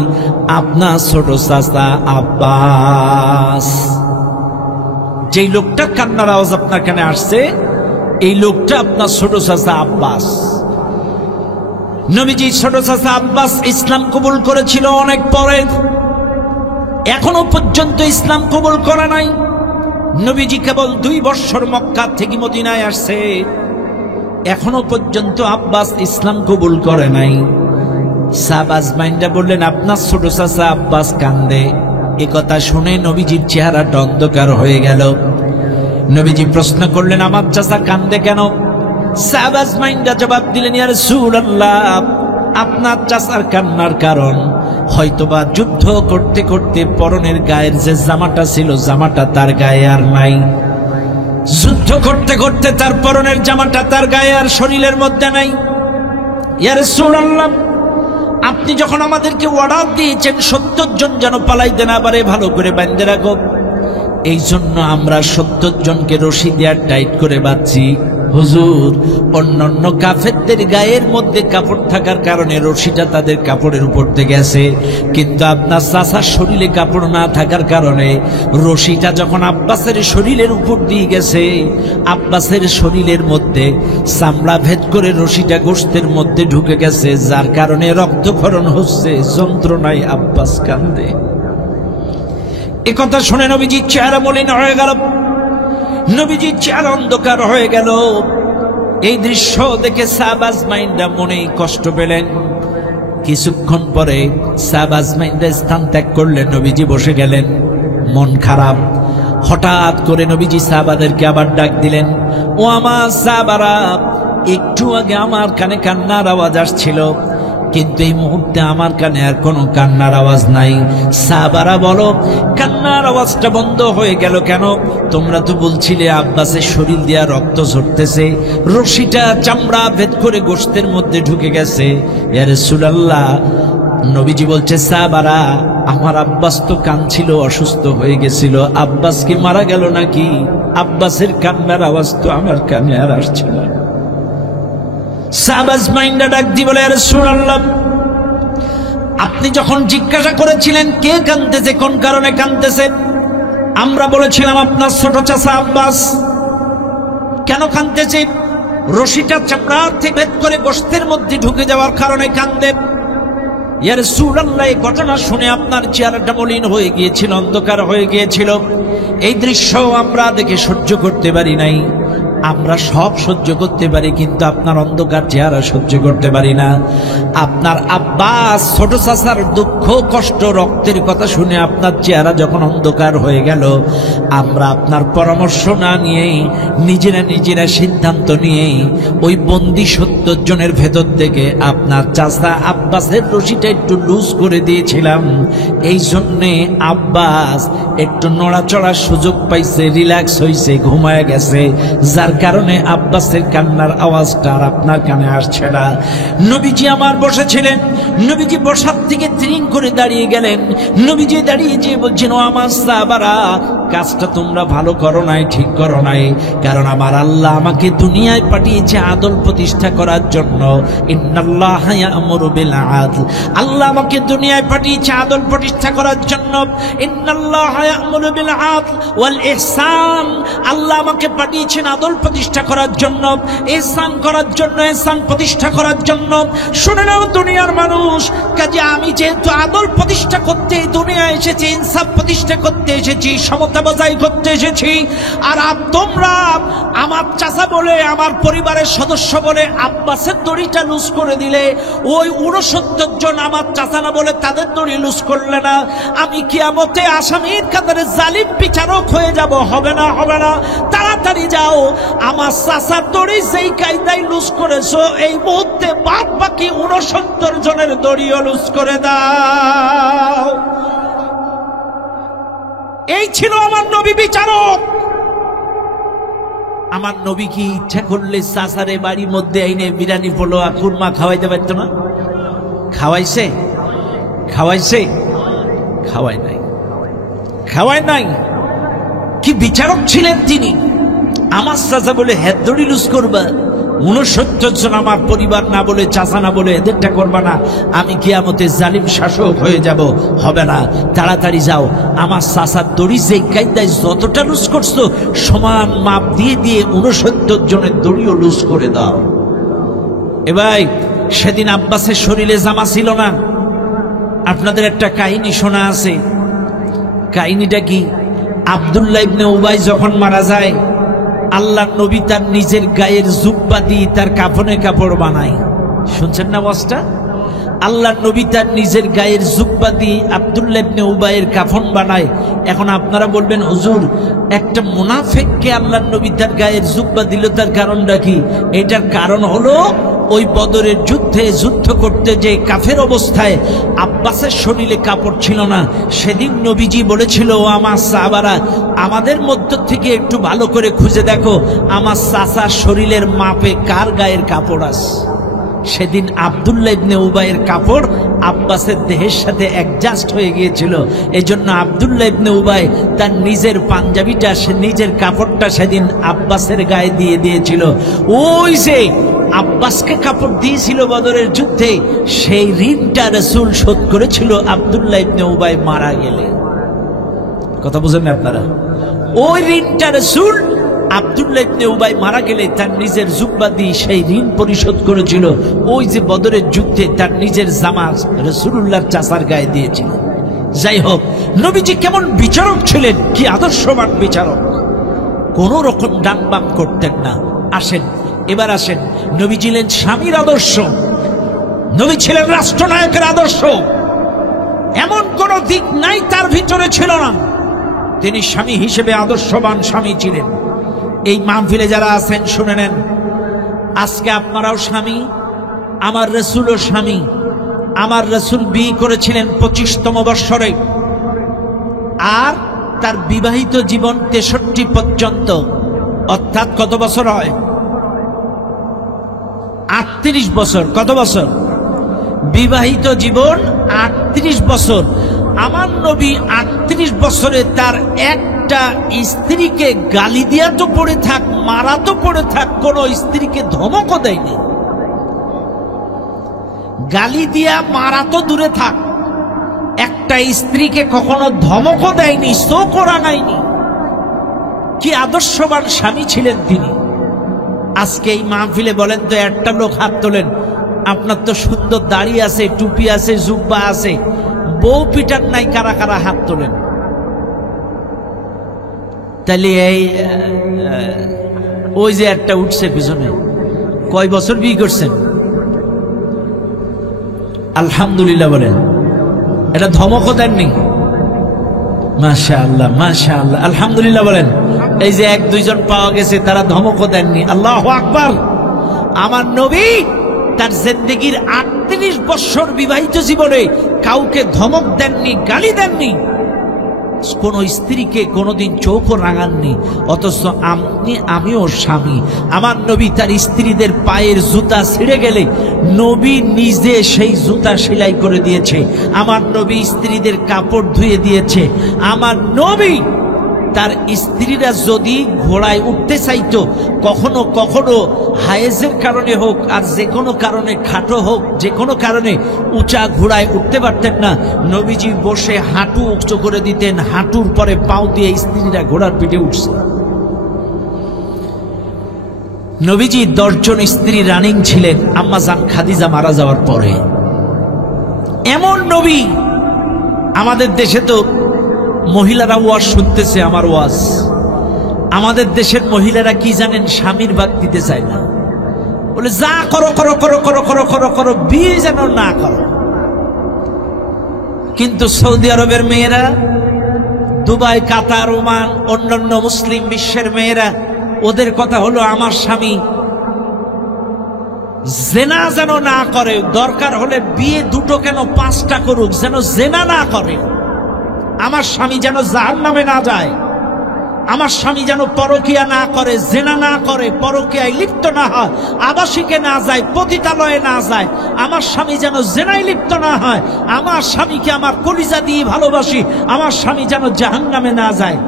আপনার ছোট চাচা আব্বাস। যেই লোকটার কান্নার আওয়াজ আপনার কানে আসছে, এই লোকটা আপনার ছোট চাচা আব্বাস। নবীজি ছোট চাচা আব্বাস ইসলাম কবুল করেছিল অনেক পরে, এখনো পর্যন্ত ইসলাম কবুল করে নাই। নবীজি কেবল 2 বছর মক্কা থেকে মদিনায় আসছে, এখনো পর্যন্ত আব্বাস ইসলাম কবুল করে নাই। সাহাবাজ মাইন্ডা বললেন, আপনার ছোট চাচা আব্বাস কান্দে। এ কথা শুনে নবীজির চেহারাটা অন্ধকার হয়ে গেল। নবীজি প্রশ্ন করলেন, আমার চাচা কান্দে কেন? সাহাবাজ মাইন্ডা জবাব দিলেন, ইয়া রাসূলুল্লাহ, আপনার চাচার কান্নার কারণ হয়তোবা যুদ্ধ করতে করতে পরনের গায়ের যে জামাটা ছিল, জামাটা তার গায়ে আর নাই। যুদ্ধ করতে করতে তার পরনের জামাটা তার গায়ে আর শরীরের মধ্যে নাই। ইয়া রাসূলুল্লাহ, আপনি যখন আমাদেরকে অর্ডার দিয়েছেন 70 জন যেন পালাইতে না পারে, ভালো করে বাঁধতে রাখো, এই জন্য আমরা 70 জনকে রশি দিয়ে টাইট করে বাঁধছি। হুজুর, অন্যান্য কাফেরদের গায়ের মধ্যে কাপড় থাকার কারণে রশিটা তাদের কাপড়ের উপর থেকে গেছে, কিন্তু আপনার চাচার শরীরে কাপড় না থাকার কারণে রশিটা যখন আব্বাসের শরীরের উপর দিয়ে গেছে, আব্বাসের শরীরের মধ্যে চামড়া ভেদ করে রশিটা গোশতের মধ্যে ঢুকে গেছে, যার কারণে রক্তক্ষরণ হচ্ছে, যন্ত্রণায় আব্বাস কান্দে। এ কথা শুনে নবীজির চেহারা মলিন হয়ে গেল, নবীজির চেহারা অন্ধকার হয়ে গেল। এই দৃশ্য দেখে সাহাবাজ মাইন্ডা মনে কষ্ট পেলেন। কিছুক্ষণ পরে সাহাবাজ মাইন্ডা স্থান ত্যাগ করলেন, নবীজি বসে গেলেন, মন খারাপ। হঠাৎ করে নবীজি সাহাবাদেরকে আবার ডাক দিলেন, ও আমার সাহাবারা, একটু আগে আমার কানে কান্নার আওয়াজ আসছিল, কিন্তু এই মুহূর্তে আমার কানে আর কোনো কান্নার আওয়াজ নাই। সাহাবারা বলো, কান্নার আওয়াজটা বন্ধ হয়ে গেল কেন? তোমরা তো বলছিলে আব্বাসের শরীর দিয়া রক্ত ঝরতেছে, রশিটা চামড়া ভেদ করে গোশতের মধ্যে ঢুকে গেছে। ইয়া রাসূলুল্লাহ, নবীজি বলছে, সাহাবারা, আমার আব্বাস তো কাঁদছিল, অসুস্থ হয়ে গেছিল, আব্বাস কি মারা গেল নাকি? আব্বাসের কান্নার আওয়াজ তো আমার কানে আর আসছে না। সাহাবাজ মাইন্ডা ডাক দি বলে, ইয়া রাসূলুল্লাহ, আপনি যখন জিজ্ঞাসা করেছিলেন কে কাঁদতেছে, কোন কারণে কাঁদতেছে, আমরা বলেছিলাম আপনার ছোট চাচা আব্বাস। কেন কাঁদতেছে? রশিটা চামড়া থেকে ভেদ করে গোশতের মধ্যে ঢুকে যাওয়ার কারণে কাঁদে। ইয়া রাসূলুল্লাহ, এই ঘটনা শুনে আপনার চেহারাটা মলিন হয়ে গিয়েছিল, অন্ধকার হয়ে গিয়েছিল। এই দৃশ্য আমরা দেখে সহ্য করতে পারি নাই। আমরা সব সহ্য করতে পারি, কিন্তু আপনার অন্ধকার চেহারা সহ্য করতে পারি না। আপনার আব্বাস ছোট চাচার দুঃখ কষ্ট রক্তের কথা শুনে আপনার চেহারা যখন অন্ধকার হয়ে গেল, আমরা আপনার পরামর্শ না নিয়েই নিজেরা সিদ্ধান্ত নিয়েই ওই বন্দি 70 জনের ভেতর থেকে আপনার চাচা আব্বাসের রশিটা একটু লুজ করে দিয়েছিলাম। এই জন্যে আব্বাস একটু নড়াচড়ার সুযোগ পাইছে, রিল্যাক্স হয়েছে, ঘুমায় গেছে, যার কারণে আব্বাসের কান্নার আওয়াজটা আর আপনার কানে আসছে না। নবীজি আমার বসেছিলেন, নবীজি বসার থেকে ত্রিং করে দাঁড়িয়ে গেলেন। নবীজি দাঁড়িয়ে যে বলছেন, ও আমার সাহাবারা, কাজটা তোমরা ভালো করো নাই, ঠিক করো নাই, কারণ আমার আল্লাহ আমাকে দুনিয়ায় পাঠিয়েছে আদল প্রতিষ্ঠা করার জন্য। ইন্নাল্লাহা ইয়া'মুরু বিল আদল, আল্লাহ আমাকে দুনিয়ায় পাঠিয়েছে আদল প্রতিষ্ঠা করার জন্য। ইন্নাল্লাহা ইয়া'মুরু বিল আদল ওয়াল ইহসান, আল্লাহ আমাকে পাঠিয়েছেন আদল প্রতিষ্ঠা করার জন্য, ইহসান করার জন্য, ইহসান প্রতিষ্ঠা করার জন্য। শুনে নাও দুনিয়ার মানুষ, কাজে আমি যেহেতু আদল প্রতিষ্ঠা করতে দুনিয়ায় এসেছি, ইনসাফ প্রতিষ্ঠা করতে এসেছি, সমতা বজায় করতে এসেছি, আর তোমরা আমার চাচা বলে, আমার পরিবারের সদস্য বলে আব্বাসের দড়িটা লুজ করে দিলে, ওই 69 জন আমার চাচা না বলে তাদের দড়ি লুজ করলে না, আমি কিয়ামতে আসামির কাতারে জালিম বিচারক হয়ে যাব। হবে না, হবে না, তাড়াতাড়ি যাও, আমার চাচার দড়ি যেই কায়দায় লুজ করেছো, এই মুহূর্তে বাদ বাকি 69 জনের দড়িও লুজ করে দাও। এই ছিল আমার নবী বিচারক। আমার নবী কি ইচ্ছা করলে চাচারে বাড়ির মধ্যে আইনে বিরিয়ানি পোলোয়া কুরমা খাওয়াইতে পারতো না? খাওয়াইছে? খাওয়াইছে? খাওয়াই নাই, খাওয়াই নাই। কি বিচারক ছিলেন তিনি! আমার চাচা বলে হেদড়ি লুজ করবা, 69 জন আমার পরিবার না বলে, চাচা না বলে এদেরটা করবা না, আমি কিয়ামতে জালিম শাসক হয়ে যাব। হবে না, তাড়াতাড়ি যাও, আমার চাচার দড়ি যে কায়দায় যতটা লুজ করছো, সমান মাপ দিয়ে দিয়ে 69 জনের দড়িও লুজ করে দাও। এ ভাই, সেদিন আব্বাসের শরীরে জামা ছিল না। আপনাদের একটা কাহিনী শোনা আছে। কাহিনীটা কি? আব্দুল্লাহ ইবনে উবাই যখন মারা যায়, আল্লাহ নবী তার নিজের গায়ের জুব্বা দিয়ে তার কাফনে কাপড় বানায়। শুনছেন না ওয়াজটা? আল্লাহ নবী তার নিজের গায়ের জুব্বা দিয়ে আব্দুল্লাহ ইবনে উবাইয়ের কাফন বানায়। এখন আপনারা বলবেন, হুজুর, একটা মুনাফিককে আল্লাহ নবী তার গায়ের জুব্বা দিল, তার কারণটা কি? এটার কারণ হলো, ওই বদরের যুদ্ধে যুদ্ধ করতে যে কাফের অবস্থায় আব্বাসের শরীরে কাপড় ছিল না, সেদিন নবীজি বলেছিল, ও আমার সাহাবারা, আমাদের মধ্য থেকে একটু ভালো করে খুঁজে দেখো আমার চাচার শরীরের মাপে কার গায়ের কাপড় আছে। সেদিন আব্দুল্লাহ ইবনে উবাইয়ের কাপড় আব্বাসের দেহের সাথে অ্যাডজাস্ট হয়ে গিয়েছিল। এজন্য আব্দুল্লাহ ইবনে উবাই তার নিজের পাঞ্জাবিটা, সে নিজের কাপড়টা সেদিন আব্বাসের গায়ে দিয়ে দিয়েছিল। ওই যে আব্বাসকে কাপড় দিয়েছিল বদরের যুদ্ধে, সেই ঋণটা রাসূল শোধ করেছিল আব্দুল্লাহ ইবনে উবাই মারা গেলে। কথা বুঝেন না আপনারা? ওই ঋণটা রাসূল আব্দুল্লাহ ইবনে উবাই মারা গেলে তার নিজের জুব্বা দিয়ে সেই ঋণ পরিশোধ করেছিল। ওই যে বদরের যুদ্ধে তার নিজের জামা রাসূলুল্লাহর চাচার গায়ে দিয়েছিল। যাই হোক, নবীজি কেমন বিচারক ছিলেন, কি আদর্শবান বিচারক! কোন রকম ডান বাম করতেন না। আসেন, এবার আসেন, নবী ছিলেন স্বামীর আদর্শ, নবী ছিলেন রাষ্ট্রনায়কের আদর্শ। এমন কোন দিক নাই তার ভিতরে ছিল না। তিনি স্বামী হিসেবে আদর্শবান স্বামী ছিলেন। এই মাহফিলে যারা আছেন শুনে নেন, আজকে আপনারাও স্বামী, আমার রাসূলও স্বামী। আমার রাসূল বিয়ে করেছিলেন 25তম বৎসরে, আর তার বিবাহিত জীবন 63 পর্যন্ত, অর্থাৎ কত বছর হয়? 38 বছর। কত বছর? বিবাহিত জীবন 38 বছর। আমার নবী 38 বছরে তার একটা স্ত্রীকে গালি দিয়া তো পড়ে থাক, মারা তো পড়ে থাক, কোন স্ত্রীকে ধমকও দেয়নি। গালি দিয়া মারা তো দূরে থাক, একটা স্ত্রীকে কখনো ধমকও দেয়নি, শোকও রাঙায়নি। কি আদর্শবান স্বামী ছিলেন তিনি! আজকে এই মাহফিলে বলেন তো, একটা লোক হাত তোলেন, আপনার তো সুন্দর দাড়ি আছে, টুপি আছে, জুব্বা আছে, বউ পিটার নাই, কারা কারা হাত তোলেন? তাহলে এই ওই যে একটা উঠছে পিছনে, কয় বছর বিয়ে করছেন? আলহামদুলিল্লাহ বলেন। এটা ধমকও দেননি? মাশাআল্লাহ মাশাআল্লাহ, আলহামদুলিল্লাহ বলেন। এই যে এক দুইজন পাওয়া গেছে, তারা ধমকও দেননি। আল্লাহু আকবার। আমার নবী তার জিন্দেগীর 38 বছর বিবাহিত জীবনে কাউকে ধমক দেননি, গালি দেননি, কোন স্ত্রীকে কোনদিন চোখও রাঙাননি। অথচ আমিও স্বামী, আমার নবী তার স্ত্রীদের পায়ের জুতা ছিঁড়ে গেলে নবী নিজে সেই জুতা সেলাই করে দিয়েছে। আমার নবী স্ত্রীদের কাপড় ধুয়ে দিয়েছে। আমার নবী তার স্ত্রীরা যদি ঘোড়ায় উঠতে চাইতো, কখনো কখনো হায়েজের কারণে হোক আর যে কোনো কারণে, খাটো হোক, যে কোনো কারণে উঁচা ঘোড়ায় উঠতে পারতেন না, নবীজি বসে হাঁটু উঁচু করে দিতেন, হাঁটুর পরে পাও দিয়ে স্ত্রীরা ঘোড়ার পিঠে উঠছে। নবীজি 10 জন স্ত্রী রানিং ছিলেন আম্মা জান খাদিজা মারা যাওয়ার পরে। এমন নবী। আমাদের দেশে তো মহিলারা ওয়াজ শুনতেছে, আমার ওয়াজ। আমাদের দেশের মহিলারা কি জানেন? স্বামীর ভাগ দিতে চায় না, বলে যা করো করো করো করো করো করো করো, বিয়ে যেন না করো। কিন্তু সৌদি আরবের মেয়েরা, দুবাই, কাতার, ওমান, অন্যান্য মুসলিম বিশ্বের মেয়েরা, ওদের কথা হলো আমার স্বামী জেনা যেন না করে, দরকার হলে বিয়ে দুটো কেন 5টা করুক, যেন জেনা না করে। আমার স্বামী যেন জাহান্নামে না যায়, আমার স্বামী যেন পরকিয়া না করে, জেনা না করে, পরকিয়ায় লিপ্ত না হয়, আবাসিকে না যায়, পতিতালয়ে না যায়। আমার স্বামী যেন জেনায় লিপ্ত না হয়। আমার স্বামীকে আমার কলিজা দিয়ে ভালোবাসি, আমার স্বামী যেন জাহান্নামে না যায়।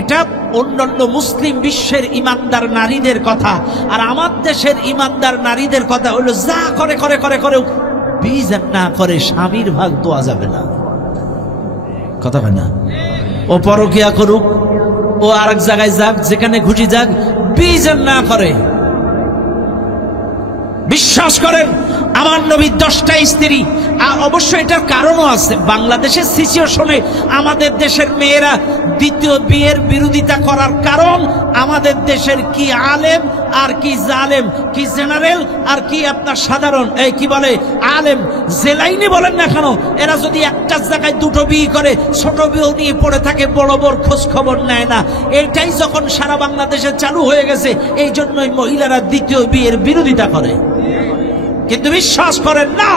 এটা অন্যান্য মুসলিম বিশ্বের ইমানদার নারীদের কথা। আর আমার দেশের ইমানদার নারীদের কথা হলো যা করে করে করে করে, বিয়ে না করে স্বামীর ভাগ দেওয়া যাবে না। কথা হয় না? ও পরকিয়া করুক, ও আরেক জায়গায় যাক, যেখানে খুশি যাক, বিয়ে না করে। বিশ্বাস করেন আমার নবী 10টা স্ত্রী। আর অবশ্যই এটার কারণও আছে। বাংলাদেশের সিচুয়েশনে আমাদের দেশের মেয়েরা দ্বিতীয় বিয়ের বিরোধিতা করার কারণ, আমাদের দেশের কি আলেম আর কি জালেম, কি জেনারেল আর কি আপনার সাধারণ, এই কি বলে আলেম, যে লাইনে বলেন না কেন, এরা যদি একটা জায়গায় দুটো বিয়ে করে, ছোট বিয়ে নিয়ে পড়ে থাকে, বড় বড় খোঁজ খবর নেয় না। এইটাই যখন সারা বাংলাদেশে চালু হয়ে গেছে, এই জন্যই মহিলারা দ্বিতীয় বিয়ের বিরোধিতা করে। কিন্তু বিশ্বাস করেন না,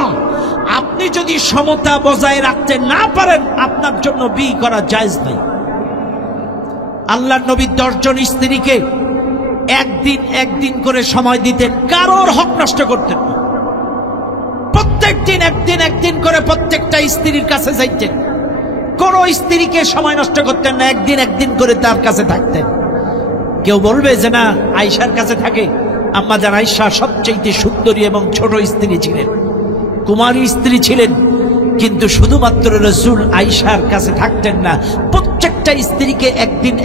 আপনি যদি সমতা বজায় রাখতে না পারেন, আপনার জন্য বিয়ে করা জায়েজ নাই। আল্লাহর নবী 10 জন স্ত্রীকে একদিন করে সময় দিতেন, কারোর হক নষ্ট করতেন না। প্রত্যেক দিন একদিন করে প্রত্যেকটা স্ত্রীর কাছে যাইতেন, কোন স্ত্রীকে সময় নষ্ট করতেন না, একদিন করে তার কাছে থাকতেন। কেউ বলবে যে না, আয়েশার কাছে থাকে। আম্মা জান আয়েশা সবচেয়ে সুন্দরী এবং ছোট স্ত্রী ছিলেন, কুমারী স্ত্রী ছিলেন, কিন্তু শুধুমাত্র রাসূল আয়েশার কাছে থাকতেন না, প্রত্যেকটা স্ত্রীকে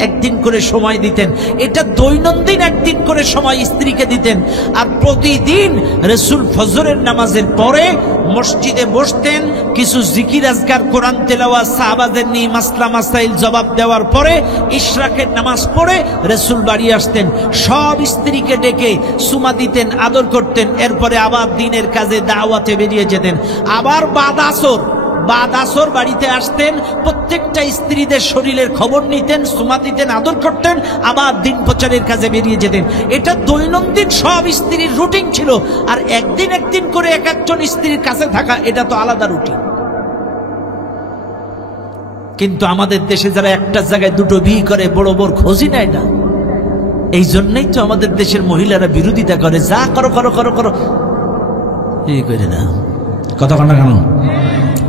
একদিন করে সময় দিতেন। এটা দৈনন্দিন একদিন করে সময় স্ত্রীকে দিতেন। আর প্রতিদিন রাসূল ফজরের নামাজের পরে মসজিদে বসতেন, কিছু জিকির আজকার, কোরআন তেলাওয়াত, সাহাবাদের নিয়ে মাসলা মাসাইল জবাব দেওয়ার পরে ইশরাকের নামাজ পড়ে রাসূল বাড়ি আসতেন। সব স্ত্রীকে ডেকে সুমা দিতেন, আদর করতেন। এরপরে আবার দিনের কাজে দাওয়াতে বেরিয়ে যেতেন। আবার বাদ আসর বাড়িতে আসতেন, প্রত্যেকটা স্ত্রীদের শরীরের খবর নিতেন, সুমা দিতেন, আদর করতেন, আবার দিন প্রচারের কাজে বেরিয়ে যেতেন। এটা দৈনন্দিন সব স্ত্রীর রুটিন ছিল। আর একদিন করে এক একজন স্ত্রীর কাছে থাকা, এটা তো আলাদা রুটিন। কিন্তু আমাদের দেশে যারা একটা জায়গায় দুটো বিয়ে করে, বড় বড় খোঁজই নেয় না। এই জন্যই তো আমাদের দেশের মহিলারা বিরোধিতা করে, যা করো করো করো করো, এই করে না। কথা বলা কেন?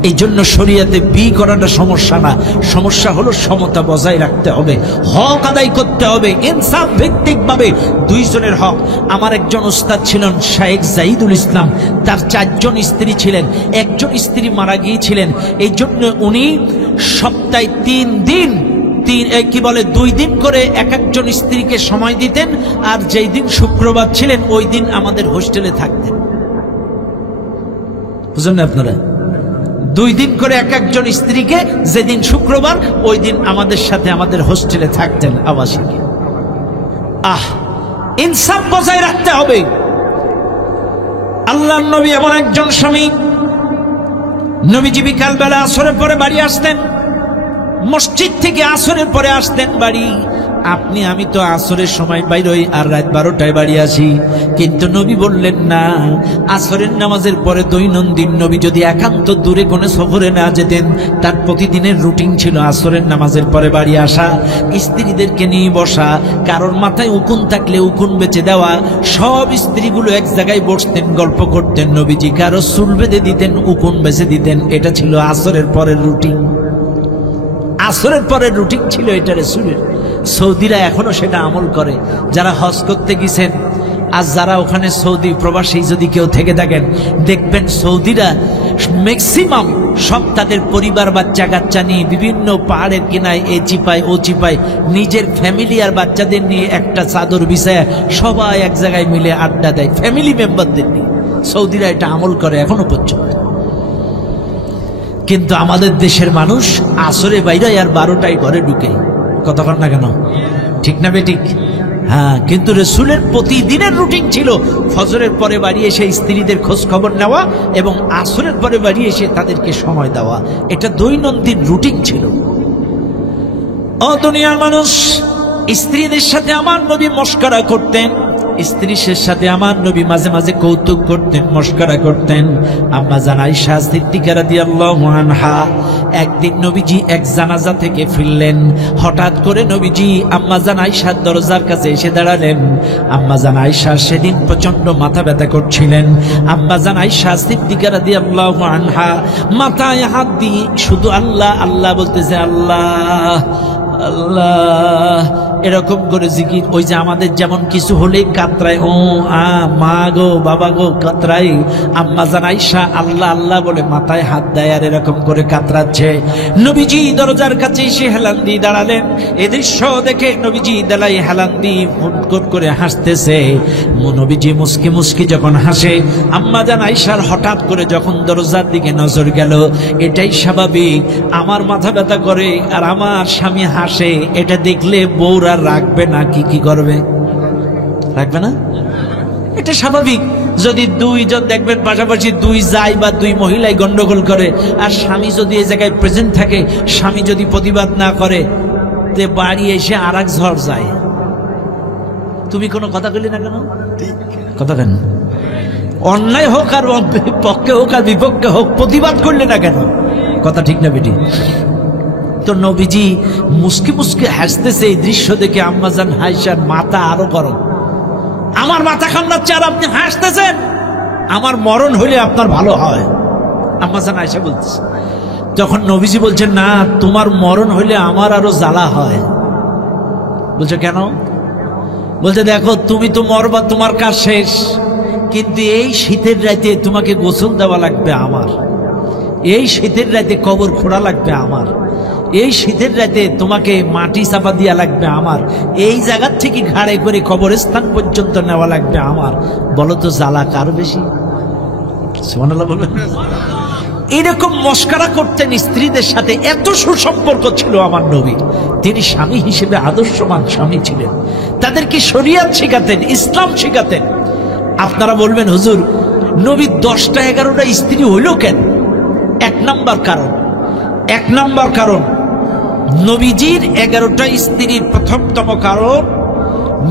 এই জন্য শরীয়তে বিয়ে করাটা সমস্যা না, সমস্যা হলো সমতা বজায় রাখতে হবে, হক আদায় করতে হবে ইনসাফ ভিত্তিক ভাবে, দুইজনের হক। আমার একজন ওস্তাদ ছিলেন শাইখ জাহিদুল ইসলাম, তার 4 জন স্ত্রী ছিলেন, একজন স্ত্রী মারা গিয়েছিলেন। এই জন্য উনি সপ্তাহে 3 দিন, 2 দিন করে এক একজন স্ত্রীকে সময় দিতেন। আর যেই দিন শুক্রবার ছিলেন, ওই দিন আমাদের হোস্টেলে থাকতেন। বুঝলেন না আপনারা? 2 দিন করে এক একজন স্ত্রীকে, যেদিন শুক্রবার ওই দিন আমাদের সাথে আমাদের হোস্টেলে থাকতেন, আবাসিকে। ইনসাফ বজায় রাখতে হবে। আল্লাহর নবী এমন একজন স্বামী, নবীজি বিকালবেলা আসরের পরে বাড়ি আসতেন, মসজিদ থেকে আসরের পরে আসতেন বাড়ি। আপনি আমি তো আসরের সময় বাইর হই আর রাত 12টায় বাড়ি আসি, কিন্তু নবী বললেন না, আসরের নামাজের পরে দৈনন্দিন নবী যদি একান্ত দূরে কোনো সফরে না যেতেন, তার প্রতিদিনের রুটিন ছিল আসরের নামাজের পরে বাড়ি আসা, স্ত্রীদেরকে নিয়ে বসা, কারোর মাথায় উকুন থাকলে উকুন বেঁচে দেওয়া, সব স্ত্রীগুলো এক জায়গায় বসতেন, গল্প করতেন, নবীজি কারো চুল বেঁধে দিতেন, উকুন বেঁচে দিতেন। এটা ছিল আসরের পরের রুটিন, আসরের পরের রুটিন ছিল এটা রাসূলের। সৌদিরা এখনো সেটা আমল করে। যারা হজ করতে গেছেন, আর যারা ওখানে সৌদি প্রবাসী যদি কেউ থেকে থাকেন, দেখবেন সৌদিরা ম্যাক্সিমাম সব তাদের পরিবার বাচ্চা কাচ্চা নিয়ে বিভিন্ন পাহাড়ের কিনায় এ চিপায় ও চিপায় নিজের ফ্যামিলি আর বাচ্চাদের নিয়ে একটা চাদর বিছায় সবাই এক জায়গায় মিলে আড্ডা দেয়, ফ্যামিলি মেম্বারদের নিয়ে। সৌদিরা এটা আমল করে এখনো পর্যন্ত। কিন্তু আমাদের দেশের মানুষ আসরে বাইরে আর 12টায় ঘরে ঢুকে, কতক্ষণ না কেন, ঠিক না বেঠিক? হ্যাঁ, কিন্তু রাসূলের প্রতিদিনের রুটিন ছিল ফজরের পরে বাড়ি এসে স্ত্রীদের খোঁজ খবর নেওয়া এবং আসরের পরে বাড়ি এসে তাদেরকে সময় দেওয়া। এটা দৈনন্দিন রুটিন ছিল। ও দুনিয়ার মানুষ, স্ত্রীদের সাথে আমার নবী মশকরা করতেন, স্ত্রীদের সাথে আমার নবী মাঝে মাঝে কৌতুক করতেন, মশকরা করতেন। আম্মা জান আয়েশা সিদ্দিকা রাদিয়াল্লাহু আনহা, একদিন নবীজি এক জানাজা থেকে ফিরলেন, হঠাৎ করে নবীজি আম্মা জান আয়েশার দরজার কাছে এসে দাঁড়ালেন। আম্মা জান আয়েশা সেদিন প্রচন্ড মাথা ব্যথা করছিলেন। আম্মা জান আয়েশা সিদ্দিকা রাদিয়াল্লাহু আনহা মাথায় হাত দিয়ে শুধু আল্লাহ আল্লাহ বলতেছে, আল্লাহ আল্লাহ এরকম করে জিকির। ওই যে আমাদের যেমন কিছু হলে কাতরায়, ও মা গো বাবা গো কাতরাই, আম্মা জান আয়েশা আল্লাহ আল্লাহ বলে মাথায় হাত দেয় আর এরকম করে কাতরাচ্ছে। নবীজি দরজার কাছে এসে হেলান দিয়ে দাঁড়ালেন। এ দৃশ্য দেখে নবীজি দাঁড়াই হেলান দিয়ে ফুটকট করে হাসতেছে। নবীজি মুস্কি মুস্কি যখন হাসে, আম্মা জান আয়েশার হঠাৎ করে যখন দরজার দিকে নজর গেল, এটাই স্বাভাবিক। আমার মাথা ব্যথা করে আর আমার স্বামী হাসে, এটা দেখলে বউরা রাখবে না, কি করবে? রাখবে না, এটা স্বাভাবিক। যদি দুইজন দেখবেন পাশাপাশি দুই যায় বা দুই মহিলাই গন্ডগোল করে, আর স্বামী যদি এই জায়গায় প্রেজেন্ট থাকে, স্বামী যদি প্রতিবাদ না করে, তে বাড়ি এসে আর এক ঝড় যায়। তুমি কোনো কথা বললি না কেন? কথা কেন? অন্যায় হোক আর পক্ষে হোক আর বিপক্ষে হোক, প্রতিবাদ করলে না কেন? কথা ঠিক না বেটি? তো নবীজি মুস্কি মুস্কি হাসতেছে। এই দৃশ্য দেখে আম্মা জান আয়েশার মাথা আরো গরম। আমার মাথা কামড়াচ্ছে আর আপনি হাসতেছেন, আমার মরণ হইলে আপনার ভালো হয়, আম্মা জান আয়েশা বলতেছে। তখন নবীজি বলছেন, না, তোমার মরণ হইলে আমার আরো জ্বালা হয়। বলছে কেন? বলছে দেখো, তুমি তো মরবা, তোমার কাজ শেষ, কিন্তু এই শীতের রাতে তোমাকে গোসল দেওয়া লাগবে আমার, এই শীতের রাতে কবর খোঁড়া লাগবে আমার, এই শীতের রাতে তোমাকে মাটি চাপা দিয়া লাগবে আমার, এই জায়গার থেকে ঘাড়ে করে কবরস্থান পর্যন্ত নেওয়া লাগবে আমার। বলো তো জ্বালা কার বেশি? সুবহানাল্লাহ বলবেন। এরকম মস্করা করতেন স্ত্রীদের সাথে, এত সুসম্পর্ক ছিল আমার নবী। তিনি স্বামী হিসেবে আদর্শবান স্বামী ছিলেন, তাদেরকে শরিয়াত শেখাতেন, ইসলাম শেখাতেন। আপনারা বলবেন, হুজুর নবী 10টা 11টা স্ত্রী হইল কেন? এক নাম্বার কারণ নবীজির 11টা স্ত্রীর প্রথমতম কারণ,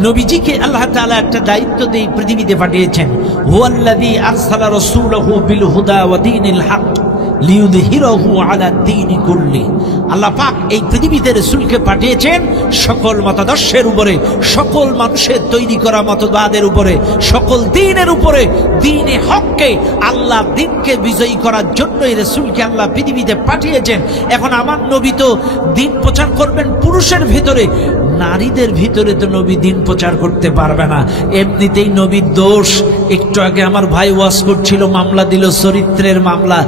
নবীজিকে আল্লাহ তাআলা একটা দায়িত্ব দিয়ে পৃথিবীতে পাঠিয়েছেন। হুয়াল্লাযী আরসালা রাসূলাহু বিল হুদা ওয়া দীনিল হক লিইয়ুযহিরাহু আলা দ্বীনি কুল্লি। আল্লাহ পাক এই পৃথিবীতে রাসূলকে পাঠিয়েছেন সকল মতাদর্শের উপরে, সকল মানুষের তৈরি করা মতবাদের উপরে, সকল দ্বীনের উপরে। দ্বীনে হককে, আল্লাহর দ্বীনকে বিজয়ী করার জন্যই রাসূলকে আল্লাহ পৃথিবীতে পাঠিয়েছেন। এখন আমার নবী তো দ্বীন প্রচার করবেন পুরুষের ভিতরে, নারীদের ভিতরে তো নবী দ্বীন প্রচার করতে পারবে না। এমনিতেই নবীর দোষ। একটু আগে আমার ভাই ওয়াজ করছিল, মামলা দিল, চরিত্রের মামলা।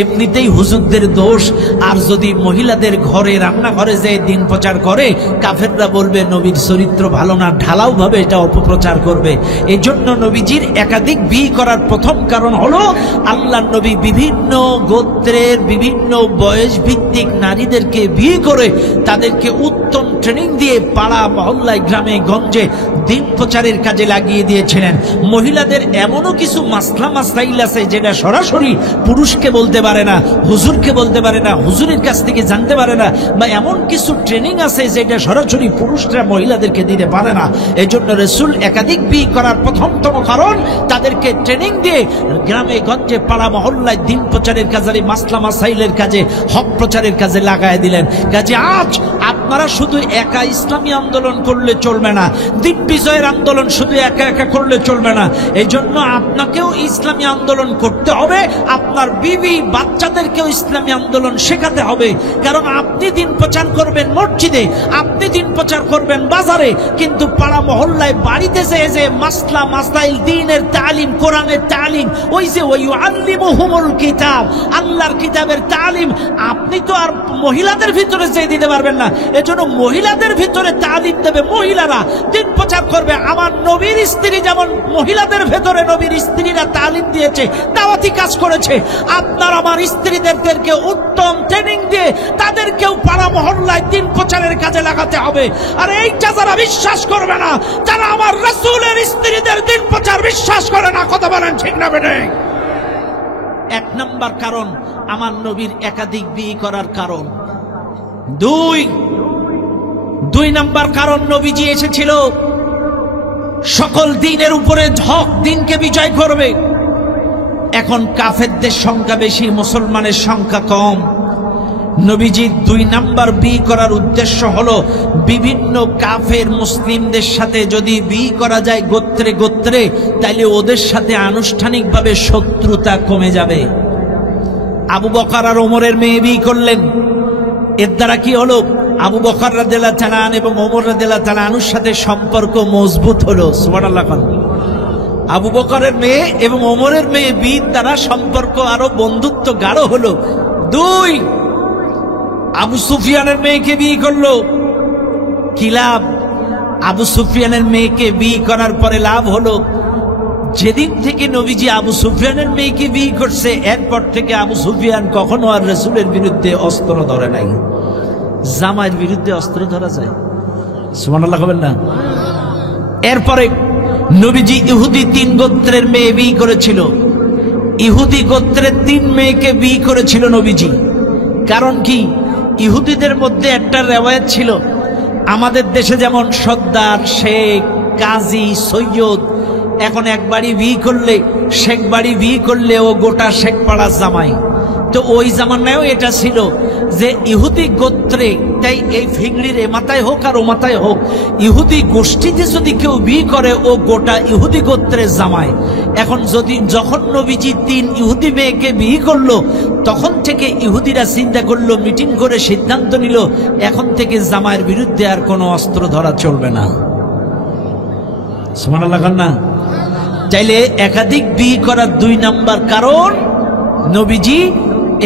এমনিতেই হুজুরদের দোষ। আর যদি মহিলাদের ঘরে রান্নাঘরে যে দ্বীন প্রচার করে, কাফেররা বলবে নবীর চরিত্র ভালো না, ঢালাও ভাবে এটা অপপ্রচার করবে। এই জন্য নবীজির একাধিক বিয়ে করার প্রথম কারণ হলো, আল্লাহর নবী বিভিন্ন গোত্রের বিভিন্ন বয়স ভিত্তিক নারীদেরকে বিয়ে করে তাদেরকে উত্তম ট্রেনিং দিয়ে পাড়া মহল্লায় গ্রামে গঞ্জে দিন প্রচারের কাজে লাগিয়ে দিয়েছিলেন। মহিলাদের এমনও কিছু মাসলা মাসাইল আছে যেটা সরাসরি পুরুষকে বলতে পারে না, হুজুরকে বলতে পারে না, হুজুরের কাছ থেকে জানতে পারে না, বা এমন কিছু ট্রেনিং আছে যেটা সরাসরি পুরুষরা মহিলাদেরকে দিতে পারে না। এই জন্য রাসূল একাধিক বিয়ে করার প্রথমতম কারণ তাদেরকে ট্রেনিং দিয়ে গ্রামে গঞ্জে পাড়া মহল্লায় দিন প্রচারের কাজে, মাসলা মাসাইলের কাজে, হক প্রচারের কাজে লাগায় দিলেন। কাজে আজ আপনারা শুধু একা ইসলামী আন্দোলন করলে চলবে না, দিন বিজয়ের আন্দোলন শুধু একা একা করলে চলবে না। এই জন্য আপনাকেও ইসলামী আন্দোলন করতে হবে, আপনার বিবি বাচ্চাদেরকেও ইসলামী আন্দোলন শেখাতে হবে। কারণ আপনি দিন প্রচার করবেন মসজিদে, আপনি দিন প্রচার করবেন বাজারে, কিন্তু পাড়া মহল্লায় বাড়িতে যে মাসলা মাসাইল, দ্বীনের তালিম, কোরআনের তালিম, ওই যে ওয়ায়ুআল্লিমুহুমুল কিতাব, আল্লাহর কিতাবের তালিম আপনি তো আর মহিলাদের ভিতরে যে দিতে পারবেন না। এজন্য মহিলাদের ভিতরে তালিম দেবে, মহিলারা দিন প্রচার করবে। আমার নবীর স্ত্রী যেমন মহিলাদের ভেতরে নবীর স্ত্রীরা তালিম দিয়েছে, দাওয়াতি কাজ করেছে, আপনার আমার স্ত্রীদেরকে উত্তম ট্রেনিং দিয়ে তাদেরকেও পাড়া মহল্লায় দিন প্রচারের কাজে লাগাতে হবে। আর এইটা যারা বিশ্বাস করবে না, যারা আমার রাসূলের স্ত্রীদের দিন প্রচার বিশ্বাস করে না, কথা বলেন ঠিক না বেঠিক? এক নাম্বার কারণ আমার নবীর একাধিক বিয়ে করার কারণ। দুই নাম্বার কারণ, নবীজি এসেছিল সকল দিনের উপরে হক দিনকে বিজয় করবে। এখন কাফেরদের সংখ্যা বেশি, মুসলমানের সংখ্যা কম। নবীজি 2 নাম্বার বিয়ে করার উদ্দেশ্য হলো বিভিন্ন কাফের মুসলিমদের সাথে যদি বিয়ে করা যায় গোত্রে গোত্রে, তাইলে ওদের সাথে আনুষ্ঠানিকভাবে শত্রুতা কমে যাবে। আবু বকর আর ওমরের মেয়ে বিয়ে করলেন, এর দ্বারা কি হলো? আবু বকর রাদিয়াল্লাহু তাআলা এবং ওমর রাদিয়াল্লাহু তাআলা আনুর সাথে সম্পর্ক মজবুত হলো। সুবহানাল্লাহ। আবু বকরের মেয়ে এবং ওমরের মেয়ে বিয়ের দ্বারা সম্পর্ক আরো বন্ধুত্ব গাঢ় হলো। 2, আবু সুফিয়ানের মেয়েকে বিয়ে করলো। কি লাভ? আবু সুফিয়ানের মেয়েকে বিয়ে করার পরে লাভ হলো, যেদিন থেকে নবীজি আবু সুফিয়ানের মেয়েকে বিয়ে করছে, এরপর থেকে আবু সুফিয়ান কখনো আর রাসূলের বিরুদ্ধে অস্ত্র ধরে নাই। জামাইয়ের বিরুদ্ধে অস্ত্র ধরা যায়? সুবহানাল্লাহ বলেন না? এরপরে নবীজি ইহুদি 3 গোত্রের মেয়ে বিয়ে করেছিল। ইহুদি গোত্রের 3 মেয়েকে বিয়ে করেছিল নবীজি। কারণ কি? ইহুদিদের মধ্যে একটা রেওয়ায়েত ছিল, আমাদের দেশে যেমন সর্দার, শেখ, কাজী, সৈয়দ, এখন এক বাড়ি বিয়ে করলে, শেখ বাড়ি বিয়ে করলে ও গোটা শেখ পাড়ার জামাই। তো ওই জামানায়ও এটা ছিল যে ইহুদি গোত্রে, তাই এই ফিগড়ির এ মাথায় হোক আর ও মাথায় হোক, ইহুদি গোষ্ঠীতে যদি কেউ বিয়ে করে ও গোটা ইহুদি গোত্রের জামাই। এখন যখন নবীজি 3 ইহুদি মেয়েকে বিয়ে করলো, তখন থেকে ইহুদিরা চিন্তা করলো, মিটিং করে সিদ্ধান্ত নিল, এখন থেকে জামাইয়ের বিরুদ্ধে আর কোনো অস্ত্র ধরা চলবে না। সুবহানাল্লাহ না? চাইলে একাধিক বিয়ে করার 2 নাম্বার কারণ, নবীজি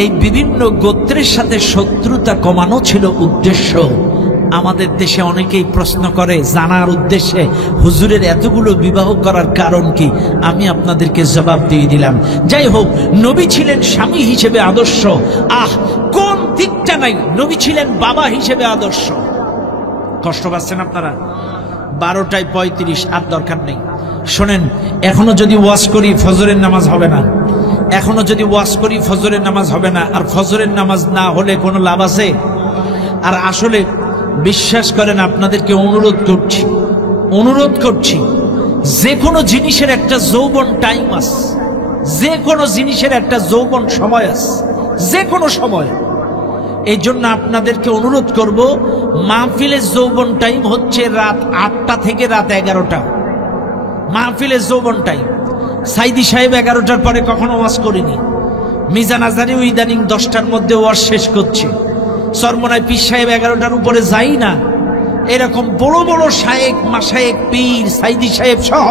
এই বিভিন্ন গোত্রের সাথে শত্রুতা কমানো ছিল উদ্দেশ্য। আমাদের দেশে অনেকেই প্রশ্ন করে জানার উদ্দেশ্যে, হুজুরের এতগুলো বিবাহ করার কারণ কি? আমি আপনাদেরকে জবাব দিয়ে দিলাম। যাই হোক, নবী ছিলেন স্বামী হিসেবে আদর্শ। কোন দিকটা নাই, নবী ছিলেন বাবা হিসেবে আদর্শ। কষ্ট পাচ্ছেন আপনারা? 12টায় 35, আর দরকার নেই। শোনেন, এখনো যদি ওয়াজ করি ফজরের নামাজ হবে না, এখনো যদি ওয়াজ করি ফজরের নামাজ হবে না। আর ফজরের নামাজ না হলে কোনো লাভ আছে? আর আসলে বিশ্বাস করেন, আপনাদেরকে অনুরোধ করছি, যে কোনো জিনিসের একটা যৌবন টাইম আছে, যে কোনো জিনিসের একটা যৌবন সময় আছে, যে কোনো সময়। এই জন্য আপনাদেরকে অনুরোধ করব, মাহফিলের যৌবন টাইম হচ্ছে রাত 8টা থেকে রাত 11টা। মাহফিলের যৌবন টাইম। সাইদি সাহেব 11টার পরে কখনো ওয়াজ করিনি। মিজান আজহারি ইদানিং 10টার মধ্যে ওয়াজ শেষ করছে। চরমনায় পীর সাহেব 11টার উপরে যাই না। এরকম বড় বড় শায়েক, মাশায়েক, পীর, সাইদি সাহেব সহ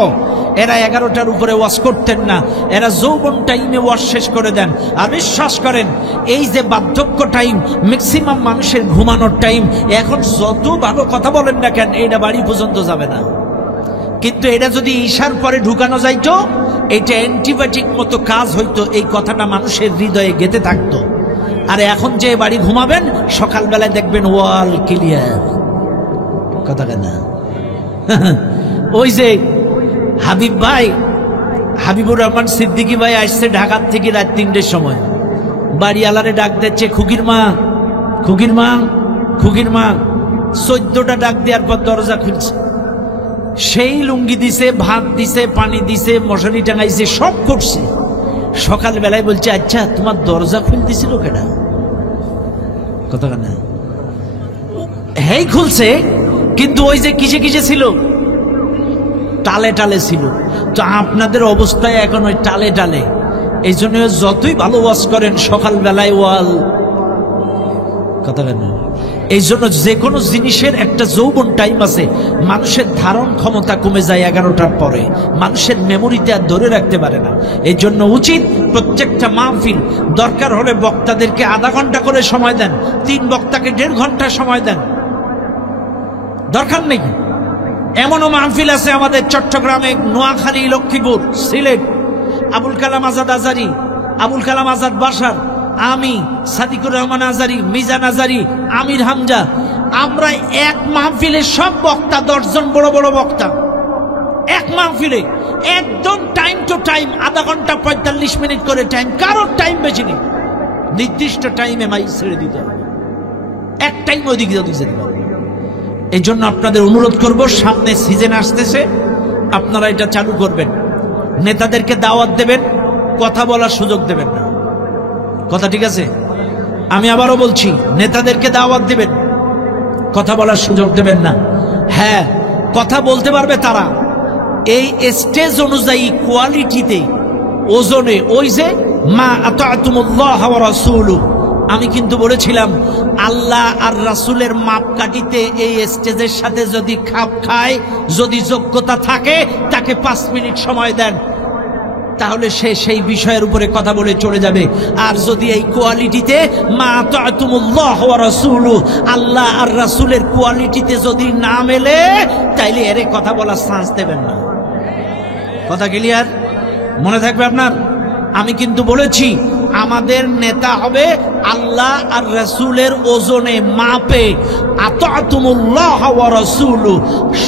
এরা 11টার উপরে ওয়াজ করতেন না। এরা যৌবন টাইমে ওয়াজ শেষ করে দেন। আর বিশ্বাস করেন, এই যে বার্ধক্য টাইম, ম্যাক্সিমাম মানুষের ঘুমানোর টাইম, এখন যত ভালো কথা বলেন না কেন, এটা বাড়ি পর্যন্ত যাবে না। কিন্তু এটা যদি ঈশার পরে ঢুকানো যাইতো, এটা অ্যান্টিবায়োটিক মতো কাজ হইতো, এই কথাটা মানুষের হৃদয়ে গেঁথে থাকতো। আর এখন যে বাড়ি ঘুমাবেন, সকালবেলায় দেখবেন ওয়াল ক্লিয়ার। কথা কেন? ওই যে হাবিব ভাই, হাবিবুর রহমান সিদ্দিকী ভাই আসছে ঢাকার থেকে রাত 3টের সময়, বাড়িওয়ালারে ডাক দিচ্ছে, খুকির মা, খুকির মা, খুকির মা। 14টা ডাক দেওয়ার পর দরজা খুলছে। সেই লুঙ্গি দিছে, ভাত দিছে, পানি দিছে, মশারি টাঙাইছে, সব করছে। সকাল বেলায় বলছে, আচ্ছা তোমার দরজা খুল দিছিল কেডা? কথা কেন? হেই খুলছে, কিন্তু ওই যে কিসে কিসে ছিল, টালে টালে ছিল। তো আপনাদের অবস্থায় এখন ওই টালে টালে। এই জন্য যতই ভালো ওয়াজ করেন সকাল বেলায় ওয়াল, কথা কেন? এই জন্য যে কোনো জিনিসের একটা যৌবন টাইম আছে। মানুষের ধারণ ক্ষমতা কমে যায় 11টার পরে, মানুষের মেমোরিতে আর ধরে রাখতে পারে না। এই জন্য উচিত প্রত্যেকটা মাহফিল দরকার হলে বক্তাদেরকে আধা ঘন্টা করে সময় দেন, 3 বক্তাকে 1.5 ঘন্টা সময় দেন, দরকার নেই। এমনও মাহফিল আছে আমাদের চট্টগ্রামে, নোয়াখালী, লক্ষ্মীপুর, সিলেট, আবুল কালাম আজাদ আজারি, আবুল কালাম আজাদ বাসার, আমি, সাদিকুর রহমান আজারি, মিজান আজারি, আমির হামজা, আমরা এক মাহফিলে সব বক্তা 10 জন বড় বড় বক্তা, এক মাহফিলে একদম টাইম টু টাইম, আধা ঘন্টা 45 মিনিট করে টাইম, কারোর টাইম বেশি নেই, নির্দিষ্ট টাইমে মাইক ছেড়ে দিতে হবে, এক টাইম ওইদিকে দিতে হবে। এই জন্য আপনাদের অনুরোধ করব, সামনে সিজন আসতেছে, আপনারা এটা চালু করবেন। নেতাদেরকে দাওয়াত দেবেন, কথা বলার সুযোগ দেবেন না। কথা ঠিক আছে? আমি আবারও বলছি, নেতাদেরকে দাওয়াত দেবেন, কথা বলার সুযোগ দেবেন না। হ্যাঁ, কথা বলতে পারবে তারা এই স্টেজ অনুযায়ী, কোয়ালিটিতে, ওজনে। ওই যে মা আতাতুমুল্লাহ ওয়া রাসূলু, আমি কিন্তু বলেছিলাম আল্লাহ আর রাসূলের মাপকাঠিতে এই স্টেজের সাথে যদি খাপ খায়, যদি যোগ্যতা থাকে, তাকে 5 মিনিট সময় দেন, তাহলে সে সেই বিষয়ের উপরে কথা বলে চলে যাবে। আর যদি এই কোয়ালিটিতে মা আতাতুমুল্লাহ ওয়া রাসূলু, আল্লাহ আর রাসূলের কোয়ালিটিতে যদি না মেলে, তাইলে এর কথা বলার চান্স দেবেন না। কথা ক্লিয়ার? মনে থাকবে আপনার? আমি কিন্তু বলেছি আমাদের নেতা হবে আল্লাহ আর রাসূলের ওজনে, মাপে। আতাতুমুল্লাহ ওয়া রাসূলু,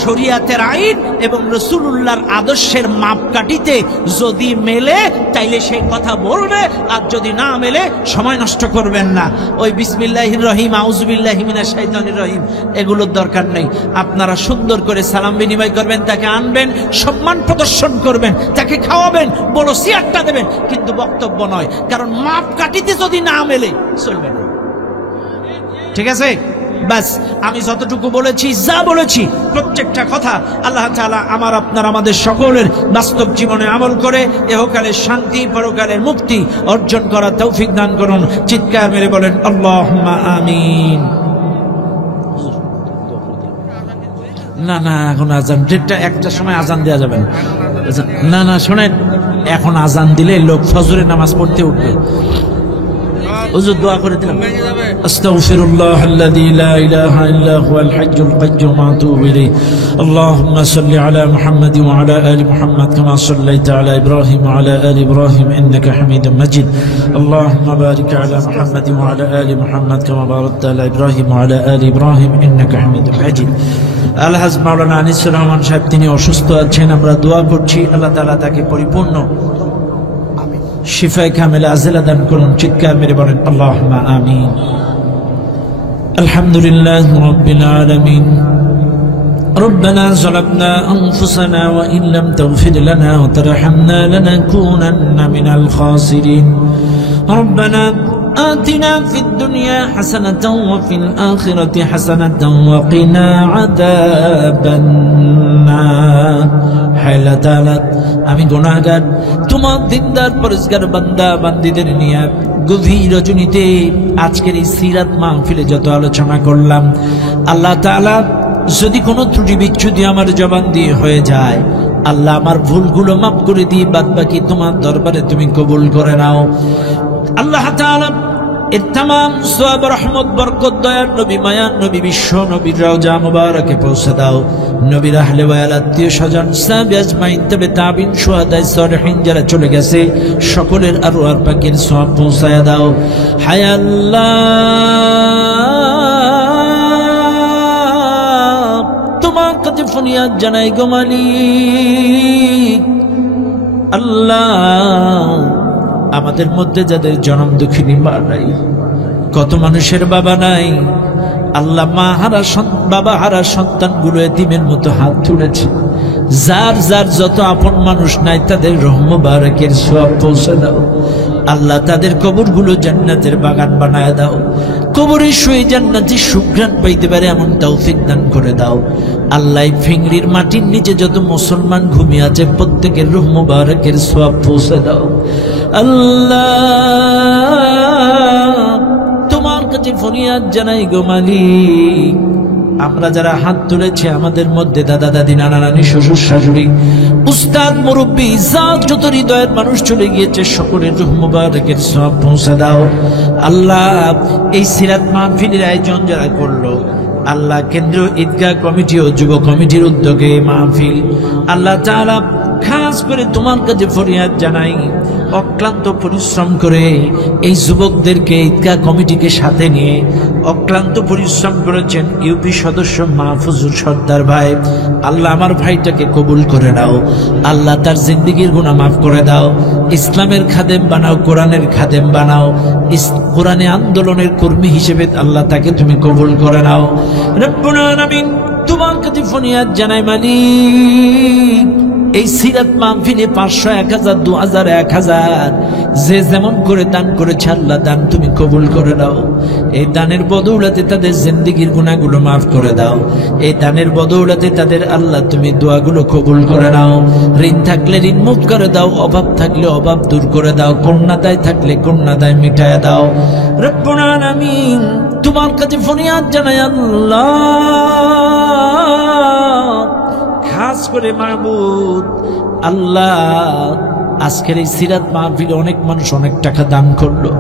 শরীয়তের আইন এবং রাসূলুল্লাহর আদর্শের মাপকাঠিতে যদি মেলে, তাইলে সেই কথা বলবে, আর যদি না মেলে সময় নষ্ট করবেন না। ওই বিসমিল্লাহির রহিম, আউযুবিল্লাহি মিনাশ শাইতানির রহিম, এগুলোর দরকার নেই। আপনারা সুন্দর করে সালাম বিনিময় করবেন, তাকে আনবেন, সম্মান প্রদর্শন করবেন, তাকে খাওয়াবেন, বড় সিয়ারটা দেবেন, কিন্তু বক্তব্য নয়। কারণ মাপকাঠিতে যদি না মেলে চলবে না। ঠিক আছে? বাস, আমি যতটুকু বলেছি, যা বলেছি, প্রত্যেকটা কথা আল্লাহ তাআলা আমার আপনার আমাদের সকলের বাস্তব জীবনে আমল করে ইহকালের শান্তি, পরকালের মুক্তি অর্জন করার তৌফিক দান করুন। চিৎকার মেরে বলেন আল্লাহুম্মা আমিন। না না, এখন আজান, ডেটটা একটার সময় আজান দেওয়া যাবে না। না না, শোনেন, এখন আজান দিলে লোক ফজরের নামাজ পড়তে উঠবে। হুজুর দোয়া করে দিলাম, আস্তাগফিরুল্লাহাল্লাযী লা ইলাহা ইল্লা হুয়াল হাইয়্যুল কাইয়্যুম ওয়া আতুবু ইলাইহি। আল্লাহুম্মা সাল্লি আলা মুহাম্মাদ ওয়া আলা আলি মুহাম্মাদ কামা সাল্লাইতা আলা ইব্রাহিম ওয়া আলা আলি ইব্রাহিম ইন্নাকা হামিদুম মাজিদ। আল্লাহুম্মা বারিক আলা মুহাম্মাদ ওয়া আলা আলি মুহাম্মাদ কামা বারাকতা আলা ইব্রাহিম ওয়া আলা আলি ইব্রাহিম ইন্নাকা হামিদুম মাজিদ। আলহাজ মাওলানা আনিসুর রহমান সাহেব, তিনি অসুস্থ আছেন, আমরা দোয়া করছি আল্লাহ তাআলা তাকে পরিপূর্ণ শিফায়ে কামিলা আজলা দান করুন। চিৎকার মেরে বলেন আল্লাহুম্মা আমিন। আলহামদুলিল্লাহি রাব্বিল আলামিন। ربنا ظلمنا أنفسنا وإن لم تغفر لنا وترحمنا لنكونن من الخاسرين. ربنا آتنا في الدنيا حسنة وفي الآخرة حسنة وقنا عذاب النار. হায়লা তাআলা, আমি গুনাহগার, তোমার দিনদার পরিষ্কার বান্দা বান্দীদের নিয়ে গভীর রজনীতে আজকের এই সিরাত মাহফিলে যত আলোচনা করলাম, আল্লাহ তাআলা যদি কোনো ত্রুটি বিচ্ছুতি আমার জবান দিয়ে হয়ে যায়, আল্লাহ আমার ভুলগুলো মাফ করে দিয়ে বাদ বাকি তোমার দরবারে তুমি কবুল করে নাও। আল্লাহ তাআলা এর তামাম সওয়াব, রহমত, বরকত, দয়ার নবী, মায়ার নবী, বিশ্ব নবীর রওজা মুবারকে পৌঁছে দাও। নবীর আহলে ওয়াল আত্মীয় স্বজন সাহাবী আজমাইন, তবে তাবিন, শুহাদা, সালেহিন যারা চলে গেছে, সকলের আরওয়াহ পাকের সওয়াব পৌঁছায়া দাও। হায় আল্লাহ, কাছে ফরিয়াদ জানাই গো মালিক। আল্লাহ, আমাদের মধ্যে যাদের জনম দুঃখিনী মা নাই, কত মানুষের বাবা নাই, আল্লাহ মা হারা বাবা হারা সন্তানগুলো এতিমের মতো হাত তুলেছে। যার যার যত আপন মানুষ নাই তাদের রহম বারাকের সওয়াব পৌঁছে দাও। আল্লাহ, তাদের কবরগুলো জান্নাতের বাগান বানায় দাও। কবরে শুয়ে জান্নাতি সুঘ্রাণ পাইতে পারে এমন তৌফিক দান করে দাও। আল্লাহ, ফিংড়ির মাটির নিচে যত মুসলমান ঘুমিয়ে আছে প্রত্যেকের রূহ মুবারকের সওয়াব পৌঁছে দাও। আল্লাহ, তোমার কাছে ফরিয়াদ জানাই গো মালিক। আমরা যারা হাত তুলেছে আমাদের মধ্যে দাদা দাদি নানা নানি শ্বশুর শাশুড়ি উস্তাদ মুরব্বী যত হৃদয়ের মানুষ চলে গিয়েছে সকলের রূহ মুবারকের সওয়াব পৌঁছে দাও। আল্লাহ, এই সিরাত মাহফিলের আয়োজন যারা করলো, আল্লাহ কেন্দ্রীয় ঈদগাহ কমিটি ও যুব কমিটির উদ্যোগে মাহফিল, আল্লাহ তাআলা খাস করে তোমার কাছে ফরিয়াদ জানাই, অক্লান্ত পরিশ্রম করে এই যুবকদেরকে ঈদগাহ কমিটিকে সাথে নিয়ে অক্লান্ত পরিশ্রম করেছেন ইউপি সদস্য মাহফুজুর সর্দার ভাই। আল্লাহ, আমার ভাইটাকে কবুল করে নাও। আল্লাহ, তার জিন্দেগির গুনাহ মাফ করে দাও। ইসলামের খাদেম বানাও, কোরআনের খাদেম বানাও। কোরআনে আন্দোলনের কর্মী হিসেবে আল্লাহ তাকে তুমি কবুল করে নাও। রব্বুল আলামিন, তোমার কাছে ফরিয়াদ জানাই মালিক, এই সিরাত মাহফিলে 500, 1000, 2000, 1000 যে যেমন করে দান করেছে আল্লাহ, দান তুমি কবুল করে দাও। এই দানের বদৌলতে তাদের জিন্দেগির গুনাহগুলো মাফ করে দাও। এই দানের বদৌলতে তাদের আল্লাহ তুমি দোয়াগুলো কবুল করে নাও। ঋণ থাকলে ঋণ মুক্ত করে দাও, অভাব থাকলে অভাব দূর করে দাও, কন্যাদায় থাকলে কন্যাদায় মিটায় দাও। রব্বুল আলামিন, তোমার কাছে ফরিয়াদ জানাই আল্লাহ, খাস করে মাহবুব আল্লাহ, আজকের এই সিরাত মাহফিলে অনেক মানুষ অনেক টাকা দান করলো।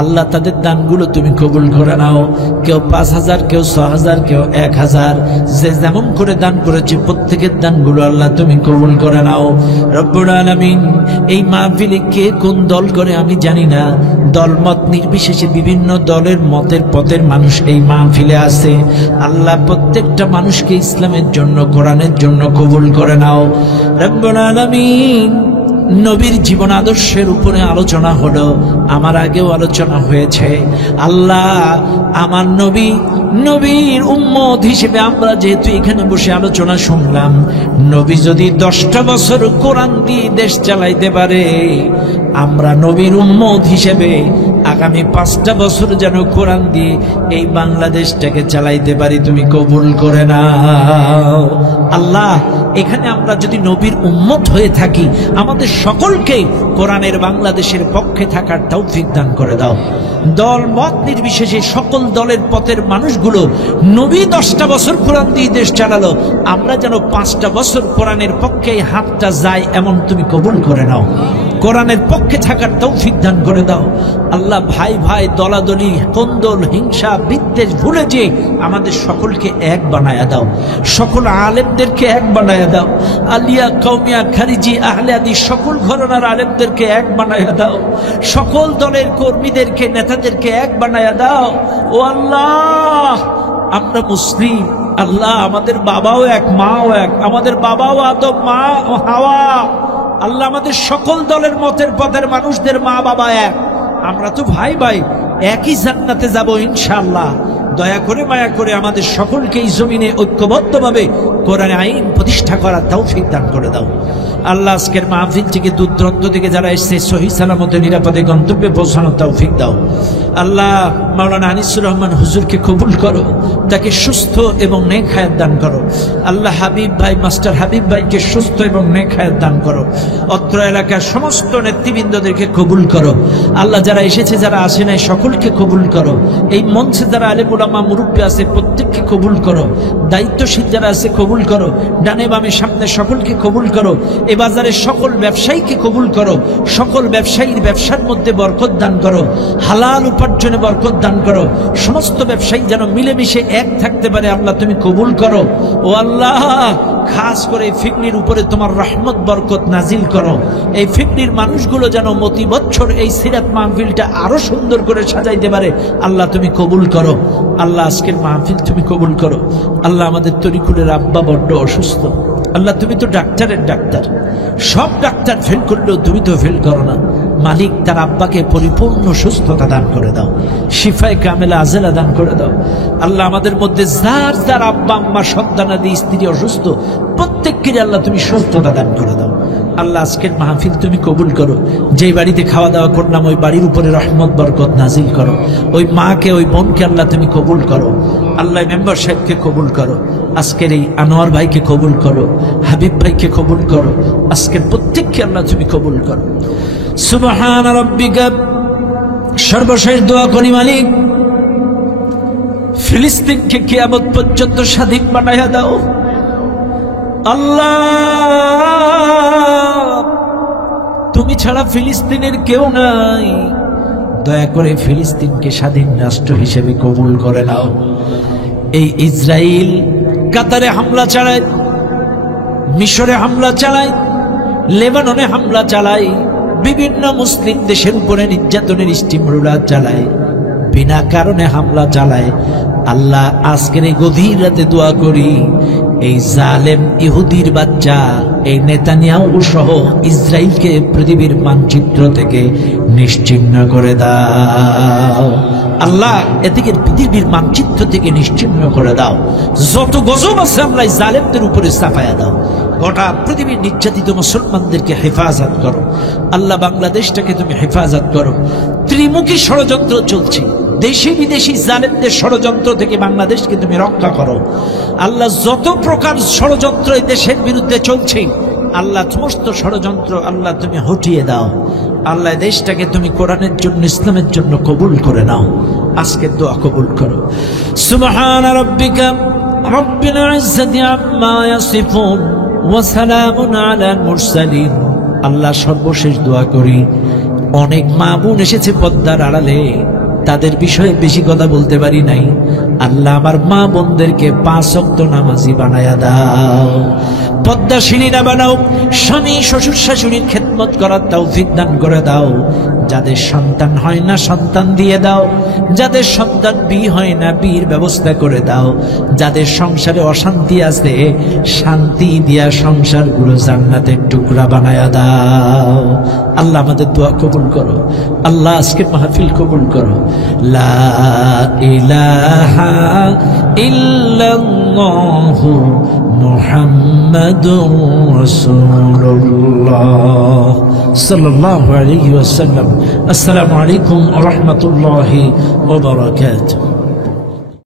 আল্লাহ, তাদের দানগুলো তুমি কবুল করে নাও। কেউ 5000, কেউ 6000, কেউ 1000, যে যেমন করে দান করেছে প্রত্যেকের দানগুলো আল্লাহ তুমি কবুল করে নাও। রব্বুল আলামিন, এই মাহফিলে কে কোন দল করে আমি জানি না, দলমত নির্বিশেষে বিভিন্ন দলের মতের পথের মানুষ এই মাহফিলে আছে। আল্লাহ, প্রত্যেকটা মানুষকে ইসলামের জন্য কোরআনের জন্য কবুল করে নাও। রব্বুল আলামিন, নবীর জীবন আদর্শের উপরে আলোচনা হলো, আমার আগেও আলোচনা হয়েছে। আল্লাহ, আমার নবীর উম্মত হিসেবে আমরা যেহেতু এখানে বসে আলোচনা শুনলাম, নবী যদি 10টা বছর কোরআন দিয়ে দেশ চালাইতে পারে, আমরা নবীর উম্মত হিসেবে আগামী 5টা বছর যেন কোরআন দিয়ে এই বাংলাদেশটাকে চালাইতে পারি, তুমি কবুল করে নাও। আল্লাহ, এখানে আমরা যদি নবীর উম্মত হয়ে থাকি, আমাদের সকলকে কোরআনের বাংলাদেশের পক্ষে থাকার তৌফিক দান করে দাও। দল মত নির্বিশেষে সকল দলের পথের মানুষগুলো, নবী 10টা বছর কোরআন দিয়ে দেশ চালালো, আমরা যেন 5টা বছর কোরআনের পক্ষে হাতটা যায় এমন তুমি কবুল করে নাও। কোরআনের পক্ষে থাকার তৌফিক দান করে দাও। আল্লাহ, ভাই ভাই দলাদলি কোন্দল হিংসা বিদ্বেষ ভুলে যে আমাদের সকলকে এক বানায়া দাও। সকল আলেমদেরকে এক বানায়া দাও। আলিয়া কওমিয়া খারিজি আহলে হাদিস সকল ঘরানার আলেমদেরকে এক বানায়া দাও। সকল দলের কর্মীদেরকে নেতাদেরকে এক বানায়া দাও। ও আল্লাহ, আমরা মুসলিম। আল্লাহ, আমাদের বাবাও এক, মাও এক। আমাদের বাবাও আদম, মা হাওয়া। আল্লাহ, আমাদের সকল দলের মতের পথের মানুষদের মা বাবা এক। আমরা তো ভাই ভাই, একই জান্নাতে যাব ইনশাআল্লাহ। দয়া করে মায়া করে আমাদের সকলকে এই জমিনে ঐক্যবদ্ধভাবে কোরআনে আইন প্রতিষ্ঠা করার তৌফিক দান করে দাও। আল্লাহ, আজকের মাহফিল থেকে দূর দূরান্ত থেকে যারা এসেছে সহি সালামতে নিরাপদে গন্তব্যে পৌঁছানোর তৌফিক দাও। আল্লাহ, মাওলানা আনিসুর রহমান হুজুরকে কবুল করো, তাকে সুস্থ এবং নেক হায়াত দান করো। আল্লাহ, হাবিব ভাই মাস্টার হাবিব ভাইকে সুস্থ এবং নেক হায়াত দান করো। অত্র এলাকার সমস্ত নেতৃবৃন্দদেরকে কবুল করো। আল্লাহ, যারা এসেছে যারা আসে নাই সকলকে কবুল করো। এই মঞ্চে যারা আলেম উলামা মুরব্বী আছে প্রত্যেককে কবুল করো। দায়িত্বশীল যারা আছে কবুল করো। ডানে বামে সামনে সকলকে কবুল করো। এ বাজারের সকল ব্যবসায়ীকে কবুল করো। সকল ব্যবসায়ীর ব্যবসার মধ্যে বরকত দান করো। হালাল উপার্জনে বরকত দান করো। সমস্ত ব্যবসায়ী যেন মিলেমিশে এক থাকতে পারে আল্লাহ তুমি কবুল করো। ও আল্লাহ, খাস করে এই ফিকনির উপরে তোমার রহমত বরকত নাজিল করো। এই ফিকনির মানুষগুলো যেন প্রতি বছর এই সিরাত মাহফিলটা আরো সুন্দর করে সাজাইতে পারে। আল্লাহ তুমি কবুল করো। আল্লাহ আজকের মাহফিল তুমি কবুল করো। আল্লাহ আমাদের তরিকুলের আব্বা বড্ড অসুস্থ। আল্লাহ তুমি তো ডাক্তারের ডাক্তার, সব ডাক্তার ফেল করলেও তুমি তো ফেল করো না। মালিক তার আব্বাকে পরিপূর্ণ সুস্থতা দান করে দাও, শিফায়ে কামেলা আজেলা দান করে দাও। আল্লাহ আমাদের মধ্যে যার যার আব্বা আম্মা সন্তানাদি স্ত্রী অসুস্থ প্রত্যেককে আল্লাহ তুমি সুস্থতা দান করে দাও। আল্লাহ আজকের মাহফিল তুমি কবুল করো। যেই বাড়িতে খাওয়া দাওয়া করলাম ওই বাড়ির উপরে রহমত বরকত নাজিল করো। ওই মাকে ওই বোনকে আল্লাহ তুমি কবুল করো। আল্লাহ মেম্বার সাহেবকে কবুল করো। আজকের এই আনোয়ার ভাইকে কবুল করো, হাবিব ভাইকে কবুল করো। আজকের প্রত্যেককে আল্লাহ তুমি কবুল করো। সুবহান রাব্বিকা। সর্বশেষ দোয়া করি মালিক, ফিলিস্তিনকে কিয়ামত পর্যন্ত স্বাধীন বানাইয়া দাও। আল্লাহ তুমি ছাড়া ফিলিস্তিনের কেউ নাই, দয়া করে ফিলিস্তিনকে স্বাধীন রাষ্ট্র হিসেবে কবুল করে নাও। এই ইসরায়েল কাতারে হামলা চালায়, মিশরে হামলা চালায়, লেবাননে হামলা চালায়, বিভিন্ন মুসলিম দেশের উপরে নির্যাতনের স্টিম রোলার চালায়, বিনা কারণে হামলা চালায়। আল্লাহ আজকের এই গভীর রাতে দোয়া করি, এই জালেম ইহুদির বাচ্চা এই নেতানিয়াহু সহ ইসরায়েলকে পৃথিবীর মানচিত্র থেকে নিশ্চিহ্ন করে দাও। আল্লাহ এদিকে পৃথিবীর মানচিত্র থেকে নিশ্চিহ্ন করে দাও। যত গজব আছে আল্লাহ জালেমদের উপরে চাপায়া দাও। গোটা পৃথিবীর নির্যাতিত মুসলমানদেরকে হেফাজত করো। আল্লাহ বাংলাদেশটাকে তুমি হেফাজত করো। ত্রিমুখী ষড়যন্ত্র চলছে, দেশি বিদেশি জালেমদের ষড়যন্ত্র থেকে বাংলাদেশকে তুমি রক্ষা করো। আল্লাহ যত প্রকার ষড়যন্ত্র এই দেশের বিরুদ্ধে চলছে আল্লাহ সমস্ত ষড়যন্ত্র আল্লাহ তুমি হটিয়ে দাও। আল্লাহ দেশটাকে তুমি কোরআনের জন্য ইসলামের জন্য কবুল করে নাও। আজকের দোয়া কবুল করো। সুবহান রাব্বিকা রব্বিল ইজ্জাতি আম্মা ইয়াসিফুন ওয়া সালামুন আলাল মুরসালিন। আল্লাহ সর্বশেষ দোয়া করি, অনেক মা বোন এসেছে পর্দার আড়ালে, তাদের বিষয়ে বেশি কথা বলতে পারি নাই। আল্লাহ আমার মা বোনদেরকে 5 ওয়াক্ত নামাজি বানায়া দাও, পদ্মাশীলী না বানাও। স্বামী শ্বশুর শাশুড়ির খেদমত করার তৌফিক দান করে দাও। যাদের সন্তান হয় না সন্তান দিয়ে দাও, যাদের সন্তান বিয়ে হয় না বিয়ের ব্যবস্থা করে দাও, যাদের সংসারে অশান্তি আছে শান্তি দিয়া সংসারগুলো জান্নাতের টুকরা বানায়া দাও। আল্লাহ আমাদের দোয়া কবুল করো। আল্লাহ আজকে মাহফিল কবুল করো। লা ইলাহা ইল্লাল্লাহু মুহাম্মাদুর রাসূলুল্লাহ সাল্লাল্লাহু আলাইহি ওয়াসাল্লাম। আসসালামু আলাইকুম ওয়া রাহমাতুল্লাহি ওয়া বারাকাতুহু।